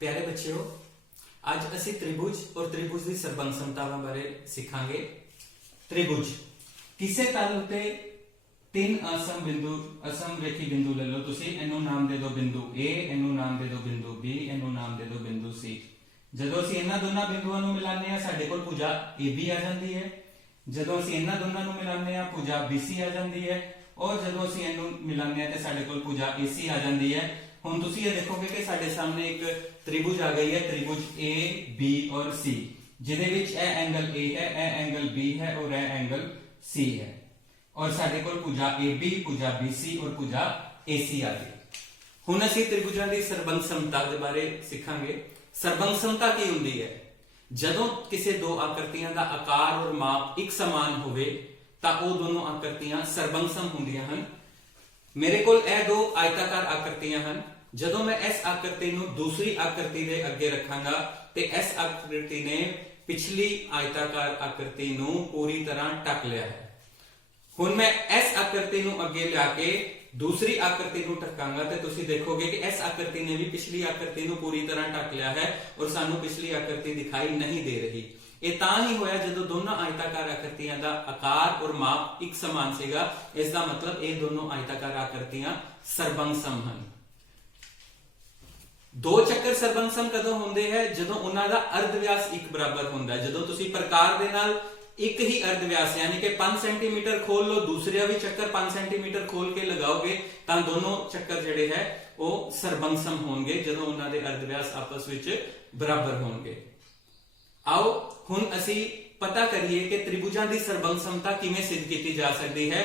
प्यारे बच्चों, आज असी त्रिभुज और त्रिभुज की सरबंध समतावां बारे सीखांगे। त्रिभुज किसी तल उत्ते तीन असमरेखी बिंदु ले लो। तुसी इनू नाम दे दो बिंदु ए, इनू नाम दे दो बिंदु बी, इनू नाम दे दो बिंदु सी। जदों असीं इन्हां दोनां बिंदुआं नूं मिलाने आ साडे कोल भुजा AB आ जांदी है। जदों असीं इन्हां दोनां नूं मिलाने आ भुजा BC आ जांदी है। और जदों असीं इहनूं मिलाने आ ते साडे कोल भुजा AC आ जांदी है। हुण तुसीं ये देखोगे कि साडे सामने एक त्रिभुज आ गई है, त्रिभुज A, B और C, जिहदे विच यह एंगल A है, यह एंगल B है और यह एंगल C है। और साडे कोल भुजा AB, भुजा BC और भुजा AC आ गई। हुण असीं त्रिभुजां दी सरबंध समता दे बारे सिखांगे। सरबंध समता की हुंदी है? जदों किसी दो आकृतियां दा आकार और माप एक समान होवे तां ओह दोनों आकृतियां सरबंध सम हुंदियां हन। मेरे कोल यह दो आयताकार आकृतियां हैं। जदों मैं इस आकृति नूं दूसरी आकृति दे अगे रखांगा ते इस आकृति ने पिछली आयताकार आकृति नूं पूरी तरह ढक लिया है। हुण मैं इस आकृति नूं अगे लियाके दूसरी आकृति नूं ढकांगा ते तुसीं देखोगे कि इस आकृति ने भी पिछली आकृति नूं पूरी तरह ढक लिया है और सानूं पिछली आकृति दिखाई नहीं दे रही। ਇਹ ਤਾਂ ਹੀ ਹੋਇਆ ਜਦੋਂ ਦੋਨੋਂ ਆਇਤਾਕਾਰ ਆਕ੍ਰਿਤੀਆਂ ਦਾ ਆਕਾਰ ਔਰ ਮਾਪ ਇੱਕ ਸਮਾਨ ਸੀਗਾ। ਇਸ ਦਾ ਮਤਲਬ ਇਹ ਦੋਨੋਂ ਆਇਤਾਕਾਰ ਆਕ੍ਰਿਤੀਆਂ ਸਰਬੰਗ ਸਮ ਹਨ। ਦੋ ਚੱਕਰ ਸਰਬੰਗ ਸਮ ਕਦੋਂ ਹੁੰਦੇ ਹੈ? ਜਦੋਂ ਉਹਨਾਂ ਦਾ ਅਰਧ ਵਿਆਸ ਇੱਕ ਬਰਾਬਰ ਹੁੰਦਾ ਹੈ। ਜਦੋਂ ਤੁਸੀਂ ਪ੍ਰਕਾਰ ਦੇ ਨਾਲ ਇੱਕ ਹੀ ਅਰਧ ਵਿਆਸ ਯਾਨੀ ਕਿ 5 ਸੈਂਟੀਮੀਟਰ ਖੋਲ ਲਓ, ਦੂਸਰਾ ਵੀ ਚੱਕਰ 5 ਸੈਂਟੀਮੀਟਰ ਖੋਲ ਕੇ ਲਗਾਓਗੇ ਤਾਂ ਦੋਨੋਂ ਚੱਕਰ ਜਿਹੜੇ ਹੈ ਉਹ ਸਰਬੰਗ ਸਮ ਹੋਣਗੇ ਜਦੋਂ ਉਹਨਾਂ ਦੇ ਅਰਧ ਵਿਆਸ ਆਪਸ ਵਿੱਚ ਬਰਾਬਰ ਹੋਣਗੇ। आओ हुण असी पता करिए कि त्रिभुजां दी सरबंध समता किवें सिद्ध की जा सकती है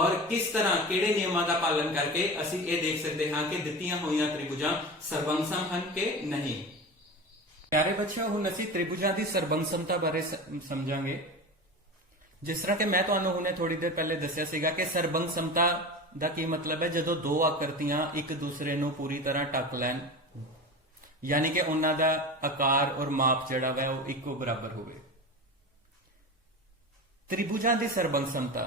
और किस तरह किहड़े नियमां दा पालन करके असी ये देख सकते हां कि दित्तियां होईयां त्रिभुजां सरबंध सम हन कि नहीं। प्यारे बच्चों, हुण असी त्रिभुजां दी सरबंध समता बारे समझांगे। जिस तरह कि मैं तुहानूं हुणे थोड़ी देर पहले दस्सिया सीगा कि सरबंध समता दा की मतलब है जदों दो आकृतियां एक दूसरे नूं पूरी तरह ढक लैण, यानी कि उन्हां दा आकार और माप जिहड़ा वै ओह इक्को बराबर होवे। त्रिभुजां दी सरबंध समता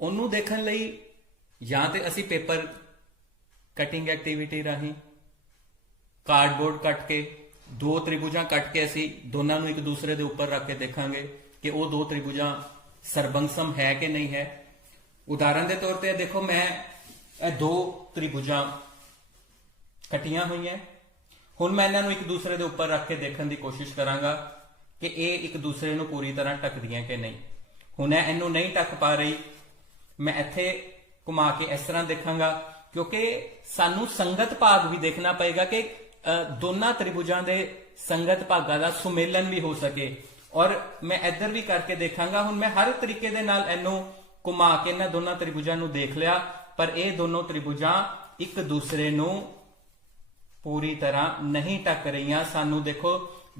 ओनू देखण लई या ते असीं पेपर कटिंग एक्टिविटी राहीं कार्डबोर्ड कट के दो त्रिभुजां कट के असीं दोनां नूं एक दूसरे दे उपर रख के देखांगे कि वो दो त्रिभुजां सरबंध सम है कि नहीं है। उदाहरण के तौर पर देखो, मैं दो त्रिभुजां कटियां हुई हैं। हुण मैं इन्हां नूं एक दूसरे दे उपर रख के देखण दी कोशिश करांगा कि ये एक दूसरे नूं पूरी तरह ढकदियां कि नहीं। हुण इहनूं नहीं ढक पा रही, मैं इत्थे घुमा के इस तरह देखांगा क्योंकि सानूं संगत भाग भी देखना पएगा कि दोनों त्रिभुजां दे संगत भागां दा सुमेलन भी हो सके। और मैं इधर भी करके देखांगा। हुण मैं हर तरीके दे नाल इहनूं घुमा के इन्हां दोनों त्रिभुजां नूं देख लिया, पर ये दोनों त्रिभुजां एक दूसरे नूं पूरी तरह नहीं ढक रही। सानू देखो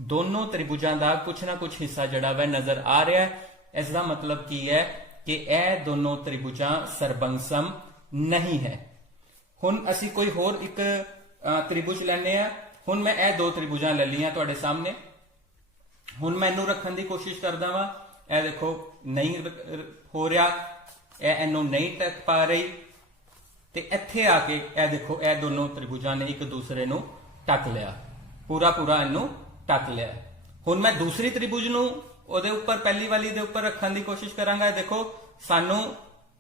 दोनों त्रिभुजां दा कुछ ना कुछ हिस्सा जड़ा वह नजर आ रहा है। इसका मतलब की है कि यह दोनों त्रिभुजां सरबंग सम नहीं है। हुण असी कोई होर एक त्रिभुज लैने आ। हुण मैं यह दो त्रिभुजां ले लियां तुहाडे सामने। हुण मैं इनू रखण दी कोशिश करदा वां। यह देखो नहीं हो रहा, इनू नहीं ढक पा रही ते इत्थे आके यह देखो यह दोनों त्रिभुजां ने एक दूसरे नूं ढक लिया, पूरा पूरा इनू ढक लिया। हुण मैं दूसरी त्रिभुज नूं ओदे उपर पहली वाली दे उपर रखण दी कोशिश करांगा। देखो सानू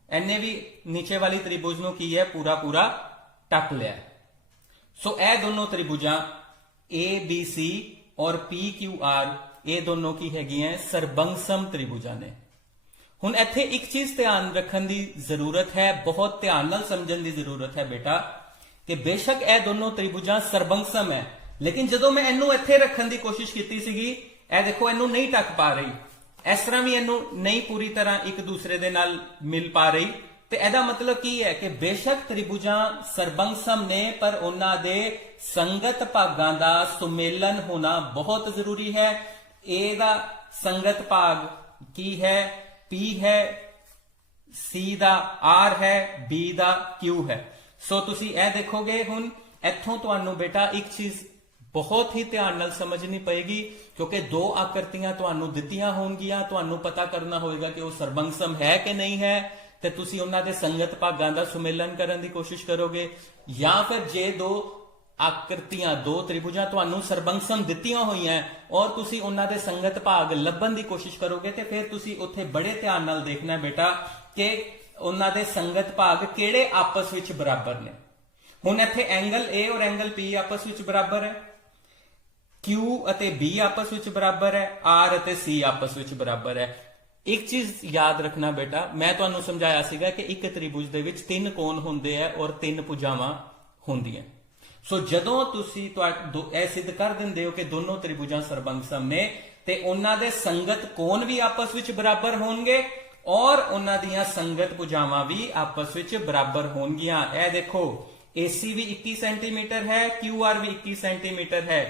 इन्ने भी नीचे वाली त्रिभुज नूं की है पूरा पूरा ढक लिया। सो यह दोनों त्रिभुजां ABC और PQR ये दोनों की हैगियां सरबंग सम त्रिभुजां ने। हुण इत्थे एक चीज ध्यान रखने की जरूरत है, बहुत ध्यान नाल समझण की जरूरत है बेटा, कि बेशक यह दोनों त्रिभुजां सरबंग सम है, लेकिन जदों मैं इनू इत्थे रखण की कोशिश की सीगी, यह देखो इनू नहीं ढक पा रही, इस तरह भी इनू नहीं पूरी तरह एक दूसरे दे नाल मिल पा रही। तो यदा मतलब की है कि बेशक त्रिभुजां सरबंग सम ने, पर उन्हां दे संगत भागां दा सुमेलन होना बहुत जरूरी है। एदा संगत भाग की है? P है, C दा R है, B दा Q है। सो तुसी ए देखोगे। हुण इत्थों तुहानू बेटा एक चीज बहुत ही ध्यान नाल समझनी पएगी, क्योंकि दो आकृतियां तुहानू दित्तियां होणगियां, तुहानू पता करना होएगा कि वो सरबंग सम है कि नहीं है, ते तुसी उन्हां दे संगत भागां दा सुमेलन करन दी कोशिश करोगे। या फिर जे दो ਆਕ੍ਰਿਤੀਆਂ, ਦੋ ਤ੍ਰਿਭੁਜਾਂ ਤੁਹਾਨੂੰ ਸਰਬੰਸਮ ਦਿੱਤੀਆਂ ਹੋਈਆਂ ਔਰ ਤੁਸੀਂ ਉਹਨਾਂ ਦੇ ਸੰਗਤ ਭਾਗ ਲੱਭਣ ਦੀ ਕੋਸ਼ਿਸ਼ ਕਰੋਗੇ ਤੇ ਫਿਰ ਤੁਸੀਂ ਉੱਥੇ ਬੜੇ ਧਿਆਨ ਨਾਲ ਦੇਖਣਾ ਬੇਟਾ ਕਿ ਉਹਨਾਂ ਦੇ ਸੰਗਤ ਭਾਗ ਕਿਹੜੇ ਆਪਸ ਵਿੱਚ ਬਰਾਬਰ ਨੇ। ਹੁਣ ਇੱਥੇ ਐਂਗਲ A ਔਰ ਐਂਗਲ P ਆਪਸ ਵਿੱਚ ਬਰਾਬਰ ਹੈ, Q ਅਤੇ B ਆਪਸ ਵਿੱਚ ਬਰਾਬਰ ਹੈ, R ਅਤੇ C ਆਪਸ ਵਿੱਚ ਬਰਾਬਰ ਹੈ। ਇੱਕ ਚੀਜ਼ ਯਾਦ ਰੱਖਣਾ ਬੇਟਾ, ਮੈਂ ਤੁਹਾਨੂੰ ਸਮਝਾਇਆ ਸੀਗਾ ਕਿ ਇੱਕ ਤ੍ਰਿਭੁਜ ਦੇ ਵਿੱਚ 3 ਕੋਣ ਹੁੰਦੇ ਆ ਔਰ 3 ਭੁਜਾਵਾਂ ਹੁੰਦੀਆਂ। ਸੋ ਜਦੋਂ ਤੁਸੀਂ ਇਹ ਸਿੱਧ ਕਰ ਦਿੰਦੇ ਹੋ ਕਿ ਦੋਨੋਂ ਤ੍ਰਿਭੁਜਾਂ ਸਰਬੰਸਮ ਨੇ ਤੇ ਉਹਨਾਂ ਦੇ ਸੰਗਤ ਕੋਣ ਵੀ ਆਪਸ ਵਿੱਚ ਬਰਾਬਰ ਹੋਣਗੇ ਔਰ ਉਹਨਾਂ ਦੀਆਂ ਸੰਗਤ ਭੁਜਾਵਾਂ ਵੀ ਆਪਸ ਵਿੱਚ ਬਰਾਬਰ ਹੋਣਗੀਆਂ। ਇਹ ਦੇਖੋ AC ਵੀ 21 ਸੈਂਟੀਮੀਟਰ ਹੈ, QR ਵੀ 21 ਸੈਂਟੀਮੀਟਰ ਹੈ,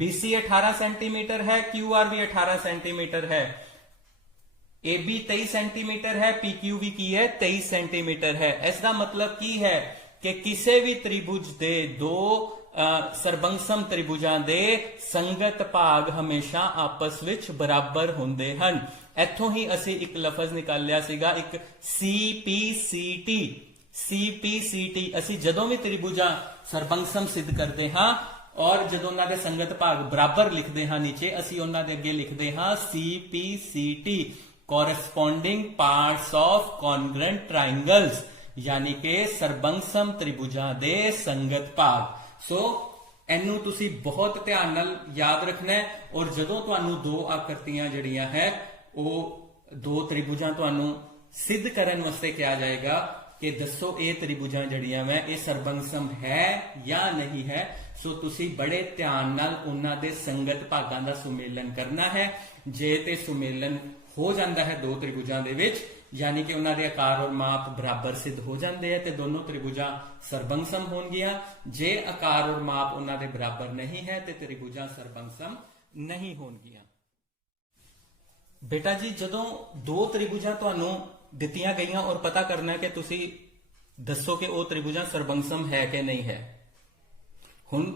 BC 18 ਸੈਂਟੀਮੀਟਰ ਹੈ, QR ਵੀ 18 ਸੈਂਟੀਮੀਟਰ ਹੈ, AB 23 ਸੈਂਟੀਮੀਟਰ ਹੈ, PQ ਵੀ ਕੀ ਹੈ 23 ਸੈਂਟੀਮੀਟਰ ਹੈ। ਇਸ ਦਾ ਮਤਲਬ ਕੀ ਹੈ ਕਿ ਕਿਸੇ ਵੀ ਤ੍ਰਿਭੁਜ ਦੇ ਦੋ ਸਰਬੰਸਮ ਤ੍ਰਿਭੁਜਾਂ ਦੇ ਸੰਗਤ ਭਾਗ ਹਮੇਸ਼ਾ ਆਪਸ ਵਿੱਚ ਬਰਾਬਰ ਹੁੰਦੇ ਹਨ। ਇੱਥੋਂ ਹੀ ਅਸੀਂ ਇੱਕ ਲਫ਼ਜ਼ ਨਿਕਾਲਿਆ ਸੀਗਾ, ਇੱਕ CPCT। CPCT ਅਸੀਂ ਜਦੋਂ ਵੀ ਤ੍ਰਿਭੁਜਾਂ ਸਰਬੰਸਮ ਸਿੱਧ ਕਰਦੇ ਹਾਂ ਔਰ ਜਦੋਂ ਉਹਨਾਂ ਦੇ ਸੰਗਤ ਭਾਗ ਬਰਾਬਰ ਲਿਖਦੇ ਹਾਂ ਨੀਚੇ, ਅਸੀਂ ਉਹਨਾਂ ਦੇ ਅੱਗੇ ਲਿਖਦੇ ਹਾਂ CPCT, corresponding parts of congruent triangles, यानी कि ਸਰਬੰਸਮ ਤ੍ਰਿਭੁਜਾਂ ਦੇ ਸੰਗਤ ਭਾਗ। ਸੋ ਇਹਨੂੰ ਤੁਸੀਂ ਬਹੁਤ ਧਿਆਨ ਨਾਲ ਯਾਦ ਰੱਖਣਾ ਹੈ ਔਰ ਜਦੋਂ ਤੁਹਾਨੂੰ ਦੋ ਆਕ੍ਰਿਤੀਆਂ ਜਿਹੜੀਆਂ ਹੈ ਉਹ ਦੋ ਤ੍ਰਿਭੁਜਾਂ ਤੁਹਾਨੂੰ ਸਿੱਧ ਕਰਨ ਵਾਸਤੇ ਕਿਹਾ ਜਾਏਗਾ ਕਿ ਦੱਸੋ ਇਹ ਤ੍ਰਿਭੁਜਾਂ ਜਿਹੜੀਆਂ ਮੈਂ ਇਹ ਸਰਬੰਸਮ ਹੈ ਜਾਂ ਨਹੀਂ ਹੈ, ਸੋ ਤੁਸੀਂ ਬੜੇ ਧਿਆਨ ਨਾਲ ਉਹਨਾਂ ਦੇ ਸੰਗਤ ਭਾਗਾਂ ਦਾ ਸੁਮੇਲਨ ਕਰਨਾ ਹੈ। ਜੇ ਤੇ ਸੁਮੇਲਨ ਹੋ ਜਾਂਦਾ ਹੈ ਦੋ ਤ੍ਰਿਭੁਜਾਂ ਦੇ ਵਿੱਚ, यानी कि उन्होंने आकार और माप बराबर सिद्ध हो जाते हैं तो दोनों त्रिभुजा सरबंसम होंगियां। जे आकार और माप उन्होंने बराबर नहीं है तो त्रिभुजा सरबंसम नहीं होंगियां। बेटा जी जदों दो त्रिभुजा तुहानू दित्तियां गईयां और पता करना है कि तुसी दसो कि वो त्रिभुजा सरबंसम है कि नहीं है। हुण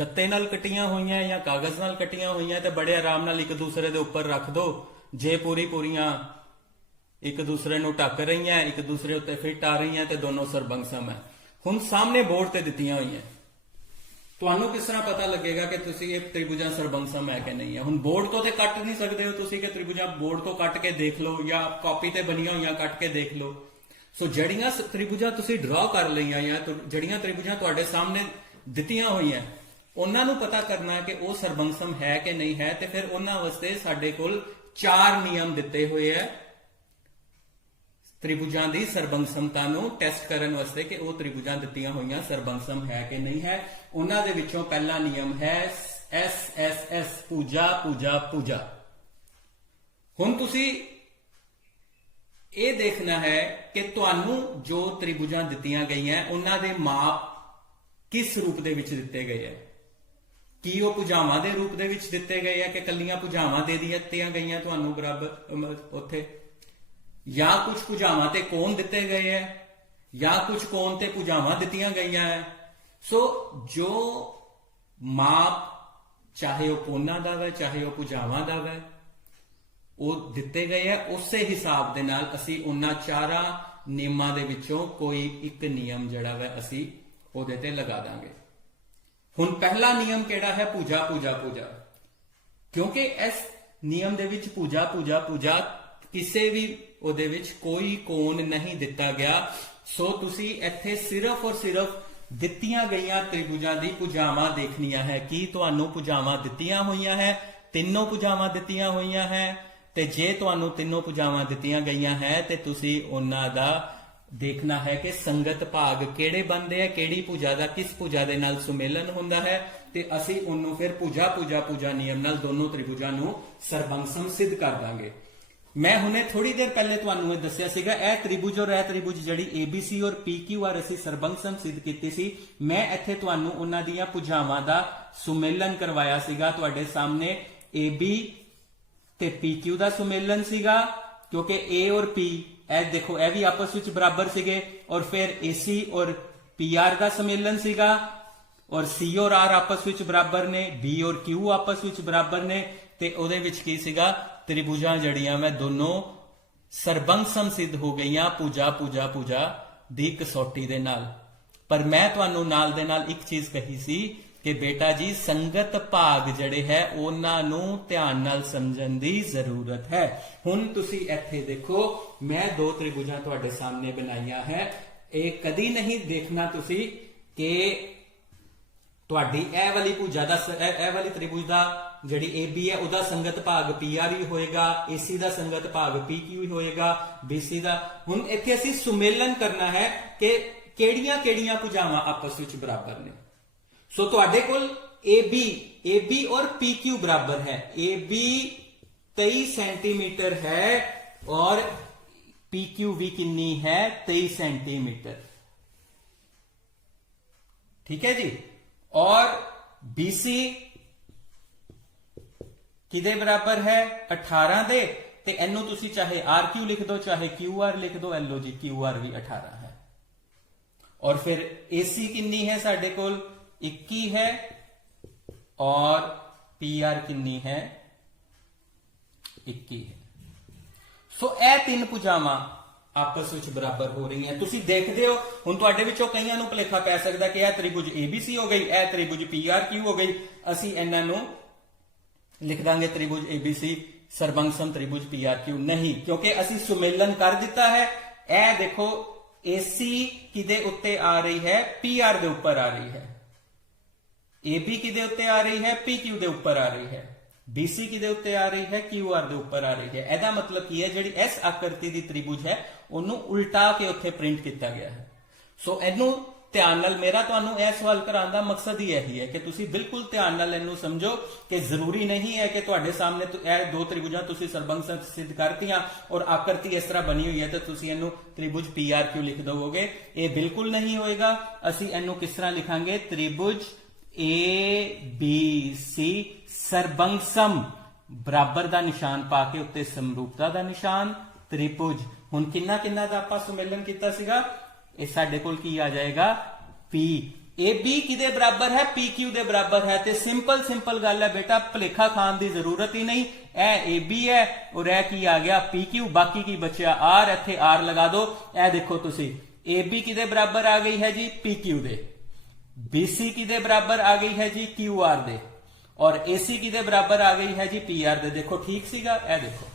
गत्ते नाल कट्टियां होईयां या कागज नाल कट्टियां होईयां तो बड़े आराम नाल एक दूसरे दे उपर रख दो। जे पूरियां एक दूसरे ਨੂੰ ਢੱਕ ਰਹੀਆਂ, ਇੱਕ ਦੂਸਰੇ ਉੱਤੇ ਫਿੱਟ ਆ ਰਹੀਆਂ ਤੇ ਦੋਨੋਂ ਸਰਬੰਸਮ ਹੈ। ਹੁਣ ਸਾਹਮਣੇ ਬੋਰਡ ਤੇ ਦਿੱਤੀਆਂ ਹੋਈਆਂ, ਤੁਹਾਨੂੰ ਕਿਸ ਤਰ੍ਹਾਂ ਪਤਾ ਲੱਗੇਗਾ ਕਿ ਤੁਸੀਂ ਇਹ ਤ੍ਰਿਭੁਜਾਂ ਸਰਬੰਸਮ ਹੈ ਕਿ ਨਹੀਂ ਹੈ। ਹੁਣ ਬੋਰਡ ਤੋਂ ਤੇ ਕੱਟ ਨਹੀਂ ਸਕਦੇ ਹੋ ਤੁਸੀਂ ਕਿ ਤ੍ਰਿਭੁਜਾਂ ਬੋਰਡ ਤੋਂ ਕੱਟ ਕੇ ਦੇਖ ਲਓ ਜਾਂ ਕਾਪੀ ਤੇ ਬਣੀਆਂ ਹੋਈਆਂ ਕੱਟ ਕੇ ਦੇਖ ਲਓ। ਸੋ ਜਿਹੜੀਆਂ ਤ੍ਰਿਭੁਜਾਂ ਤੁਸੀਂ ਡਰਾ ਕਰ ਲਈਆਂ ਜਾਂ ਜਿਹੜੀਆਂ ਤ੍ਰਿਭੁਜਾਂ ਤੁਹਾਡੇ ਸਾਹਮਣੇ ਦਿੱਤੀਆਂ ਹੋਈਆਂ ਉਹਨਾਂ ਨੂੰ ਪਤਾ ਕਰਨਾ ਹੈ ਕਿ ਉਹ ਸਰਬੰਸਮ ਹੈ ਕਿ ਨਹੀਂ ਹੈ ਤੇ ਫਿਰ ਉਹਨਾਂ ਵਾਸਤੇ ਸਾਡੇ ਕੋਲ 4 ਨਿਯਮ ਦਿੱਤੇ ਹੋਏ ਹੈ त्रिभुजां दी सरबंसमता नूं टेस्ट करन वास्ते कि वो त्रिभुजां दित्तियां होईयां सरबंसम है कि नहीं है। उन्हां दे विचों पहला नियम है SSS, पूजा पूजा पूजा। हुण तुसीं ये देखना है कि तुहानूं जो त्रिभुजां दित्तियां गईयां उन्हां दे माप किस रूप दे विच दित्ते गए है। की वो भुजावां दे रूप दे विच दित्ते गए है कि कल्लियां भुजावां दे दित्तियां गईयां तुहानूं बराबर उत्थे, या कुछ भुजावां ते कोण दिते गए है या कुछ कोण ते भुजावां दित्तियां गईयां है। सो जो माप चाहे वो कोणां दा है चाहे वो भुजावां दा है वो दिते गए है, उसे हिसाब दे नाल असी उन्हां 4 नियमां दे विचों कोई एक नियम जिहड़ा है असी ओहदे ते लगा दांगे। हुण पहला नियम किहड़ा है पूजा पूजा पूजा, क्योंकि इस नियम दे विच पूजा पूजा पूजा किसी भी ਉਹਦੇ ਵਿੱਚ ਕੋਈ ਕੋਣ ਨਹੀਂ ਦਿੱਤਾ ਗਿਆ। ਸੋ ਤੁਸੀਂ ਇੱਥੇ ਸਿਰਫ ਔਰ ਸਿਰਫ ਦਿੱਤੀਆਂ ਗਈਆਂ ਤ੍ਰਿਭੁਜਾਂ ਦੀ ਭੁਜਾਵਾਂ ਦੇਖਣੀਆਂ ਹੈ। ਕੀ ਤੁਹਾਨੂੰ ਭੁਜਾਵਾਂ ਦਿੱਤੀਆਂ ਹੋਈਆਂ ਹੈ? ਤਿੰਨੋਂ ਭੁਜਾਵਾਂ ਦਿੱਤੀਆਂ ਹੋਈਆਂ ਹੈ ਤੇ ਜੇ ਤੁਹਾਨੂੰ ਤਿੰਨੋਂ ਭੁਜਾਵਾਂ ਦਿੱਤੀਆਂ ਗਈਆਂ ਹੈ ਤੇ ਤੁਸੀਂ ਉਹਨਾਂ ਦਾ ਦੇਖਣਾ ਹੈ ਕਿ ਸੰਗਤ ਭਾਗ ਕਿਹੜੇ ਬਣਦੇ ਆ, ਕਿਹੜੀ ਭੁਜਾ ਦਾ ਕਿਸ ਭੁਜਾ ਦੇ ਨਾਲ ਸੁਮੇਲਨ ਹੁੰਦਾ ਹੈ ਤੇ ਅਸੀਂ ਉਹਨੂੰ ਫਿਰ ਭੁਜਾ ਭੁਜਾ ਭੁਜਾ ਨਿਯਮ ਨਾਲ ਦੋਨੋਂ ਤ੍ਰਿਭੁਜਾਂ ਨੂੰ ਸਰਬੰਸਮ ਸਿੱਧ ਕਰ ਦਾਂਗੇ। मैं हुणे थोड़ी देर पहले तुहानूं इह दस्सिया सीगा ਇਹ त्रिभुज और ਇਹ त्रिभुज ਜਿਹੜੀ ABC और PQR ਅਸੀਂ ਸਰਬੰਸਮ ਸਿੱਧ ਕੀਤੀ ਸੀ। ਮੈਂ ਇੱਥੇ ਤੁਹਾਨੂੰ ਉਹਨਾਂ ਦੀਆਂ ਭੁਜਾਵਾਂ ਦਾ ਸੁਮੇਲਨ ਕਰਵਾਇਆ ਸੀਗਾ ਤੁਹਾਡੇ ਸਾਹਮਣੇ। AB ਤੇ PQ ਦਾ ਸੁਮੇਲਨ ਸੀਗਾ ਕਿਉਂਕਿ A और P ਇਹ ਦੇਖੋ ਇਹ ਵੀ ਆਪਸ ਵਿੱਚ ਬਰਾਬਰ ਸੀਗੇ और फिर AC और PR ਦਾ ਸੁਮੇਲਨ ਸੀਗਾ और C और R ਆਪਸ ਵਿੱਚ ਬਰਾਬਰ ਨੇ, B और Q ਆਪਸ ਵਿੱਚ ਬਰਾਬਰ ਨੇ ਤੇ ਉਹਦੇ ਵਿੱਚ ਕੀ ਸੀਗਾ त्रिभुजां जड़ियां मैं दोनों सरबंसम सिद्ध हो गई पूजा पूजा पूजा दी कसौटी दे नाल। पर मैं तुहानूं नाल दे नाल एक चीज कही सी ਕਿ ਬੇਟਾ ਜੀ ਸੰਗਤ ਭਾਗ ਜਿਹੜੇ ਹੈ ਉਹਨਾਂ ਨੂੰ ਧਿਆਨ ਨਾਲ ਸਮਝਣ ਦੀ ਜ਼ਰੂਰਤ ਹੈ। ਹੁਣ ਤੁਸੀਂ ਇੱਥੇ ਦੇਖੋ, ਮੈਂ ਦੋ ਤ੍ਰਿਭੁਜਾਂ ਤੁਹਾਡੇ ਸਾਹਮਣੇ ਬਣਾਈਆਂ ਹੈ। ਇਹ ਕਦੀ ਨਹੀਂ ਦੇਖਣਾ ਤੁਸੀਂ ਕਿ ਤੁਹਾਡੀ ਇਹ ਵਾਲੀ ਭੁਜਾ ਦਾ ਇਹ ਵਾਲੀ ਤ੍ਰਿਭੁਜ ਦਾ ਜਿਹੜੀ AB ਹੈ ਉਹਦਾ ਸੰਗਤ ਭਾਗ PR ਹੀ ਹੋਏਗਾ, AC ਦਾ ਸੰਗਤ ਭਾਗ PQ ਹੀ ਹੋਏਗਾ, BC ਦਾ। ਹੁਣ ਇੱਥੇ ਅਸੀਂ ਸੁਮੇਲਨ ਕਰਨਾ ਹੈ ਕਿ ਕਿਹੜੀਆਂ ਭੁਜਾਵਾਂ ਆਪਸ ਵਿੱਚ ਬਰਾਬਰ ਨੇ। ਸੋ ਤੁਹਾਡੇ ਕੋਲ AB और PQ बराबर है। AB 23 सेंटीमीटर है और PQ भी कितनी है 23 सेंटीमीटर, ठीक है जी। और BC किदे बराबर है 18 दे, ते एनू तुसी चाहे RQ लिख दो चाहे QR लिख दो, एलो जी QR भी 18 है। और फिर AC कितनी है साडे कोल 21 है और PR कितनी है 21 है। सो ਇਹ ਤਿੰਨ ਭੁਜਾਵਾਂ ਆਪਸ ਵਿੱਚ ਬਰਾਬਰ ਹੋ ਰਹੀਆਂ। ਤੁਸੀਂ ਦੇਖਦੇ ਹੋ ਹੁਣ ਤੁਹਾਡੇ ਵਿੱਚੋਂ ਕਈਆਂ ਨੂੰ ਭੁਲੇਖਾ ਪੈ ਸਕਦਾ ਕਿ ਇਹ ਤ੍ਰਿਭੁਜ ABC ਹੋ ਗਈ, ਇਹ ਤ੍ਰਿਭੁਜ PRQ ਹੋ ਗਈ। ਅਸੀਂ ਇਹਨਾਂ ਨੂੰ ਲਿਖ ਦਾਂਗੇ ਤ੍ਰਿਭੁਜ ABC ਸਰਬੰਗਸਮ ਤ੍ਰਿਭੁਜ PRQ ਨਹੀਂ, ਕਿਉਂਕਿ ਅਸੀਂ ਸੁਮੇਲਨ ਕਰ ਦਿੱਤਾ ਹੈ। ਇਹ ਦੇਖੋ AC ਕਿਦੇ ਉੱਤੇ ਆ ਰਹੀ ਹੈ PR ਦੇ ਉੱਪਰ ਆ ਰਹੀ ਹੈ, AB ਕਿਦੇ ਉੱਤੇ ਆ ਰਹੀ ਹੈ PQ ਦੇ ਉੱਪਰ ਆ ਰਹੀ ਹੈ, BC ਕਿਦੇ ਉੱਤੇ ਆ ਰਹੀ ਹੈ QR ਦੇ ਉੱਪਰ ਆ ਰਹੀ ਹੈ। ਇਹਦਾ ਮਤਲਬ ਕੀ ਹੈ, ਜਿਹੜੀ ਇਸ ਆਕ੍ਰਿਤੀ ਦੀ ਤ੍ਰਿਭੁਜ ਹੈ ਉਹਨੂੰ ਉਲਟਾ ਕੇ ਉੱਥੇ ਪ੍ਰਿੰਟ ਕੀਤਾ ਗਿਆ ਹੈ। ਸੋ ਇਹਨੂੰ ਧਿਆਨ ਨਾਲ, ਮੇਰਾ ਤੁਹਾਨੂੰ ਇਹ ਸਵਾਲ ਕਰਾਉਣ ਦਾ ਮਕਸਦ ਹੀ ਇਹੀ ਹੈ ਕਿ ਤੁਸੀਂ ਬਿਲਕੁਲ ਧਿਆਨ ਨਾਲ ਇਹਨੂੰ ਸਮਝੋ ਕਿ ਜ਼ਰੂਰੀ ਨਹੀਂ ਹੈ ਕਿ ਤੁਹਾਡੇ ਸਾਹਮਣੇ ਇਹ ਦੋ ਤ੍ਰਿਭੁਜਾਂ ਤੁਸੀਂ ਸਰਬੰਗ ਸਿੱਧ ਕਰਤੀਆਂ ਔਰ ਆਕ੍ਰਿਤੀ ਇਸ ਤਰ੍ਹਾਂ ਬਣੀ ਹੋਈ ਹੈ ਤੇ ਤੁਸੀਂ ਇਹਨੂੰ ਤ੍ਰਿਭੁਜ PRQ ਲਿਖ ਦੋਗੇ। ਇਹ ਬਿਲਕੁਲ ਨਹੀਂ ਹੋਏਗਾ। ਅਸੀਂ ਇਹਨੂੰ ਕਿਸ ਤਰ੍ਹਾਂ ਲਿਖਾਂਗੇ, ਤ੍ਰਿਭੁਜ ABC ਸਰਬੰਗਸਮ ਬਰਾਬਰ ਦਾ ਨਿਸ਼ਾਨ ਪਾ ਕੇ ਉੱਤੇ ਸਮਰੂਪਤਾ ਦਾ ਨਿਸ਼ਾਨ ਤ੍ਰਿਭੁਜ। ਹੁਣ ਕਿੰਨਾ ਦਾ ਆਪਾਂ ਸੁਮੇਲਨ ਕੀਤਾ ਸੀਗਾ, ਇਹ ਸਾਡੇ ਕੋਲ ਕੀ ਆ ਜਾਏਗਾ P। AB ਕਿਦੇ ਬਰਾਬਰ ਹੈ PQ ਦੇ ਬਰਾਬਰ ਹੈ। ਤੇ ਸਿੰਪਲ ਗੱਲ ਹੈ ਬੇਟਾ, ਭੁਲੇਖਾ ਖਾਣ ਦੀ ਜ਼ਰੂਰਤ ਹੀ ਨਹੀਂ। ਇਹ AB ਹੈ ਔਰ ਇਹ ਕੀ ਆ ਗਿਆ PQ, ਬਾਕੀ ਕੀ ਬਚਿਆ R। ਇੱਥੇ R ਲਗਾ ਦਿਓ। ਇਹ ਦੇਖੋ ਤੁਸੀਂ, AB ਕਿਦੇ ਬਰਾਬਰ ਆ ਗਈ ਹੈ ਜੀ PQ ਦੇ, BC ਕਿਦੇ ਬਰਾਬਰ ਆ ਗਈ ਹੈ ਜੀ QR ਦੇ, ਔਰ AC ਕਿਦੇ ਬਰਾਬਰ ਆ ਗਈ ਹੈ ਜੀ PR ਦੇ। ਦੇਖੋ ਠੀਕ ਸੀਗਾ, ਇਹ ਦੇਖੋ।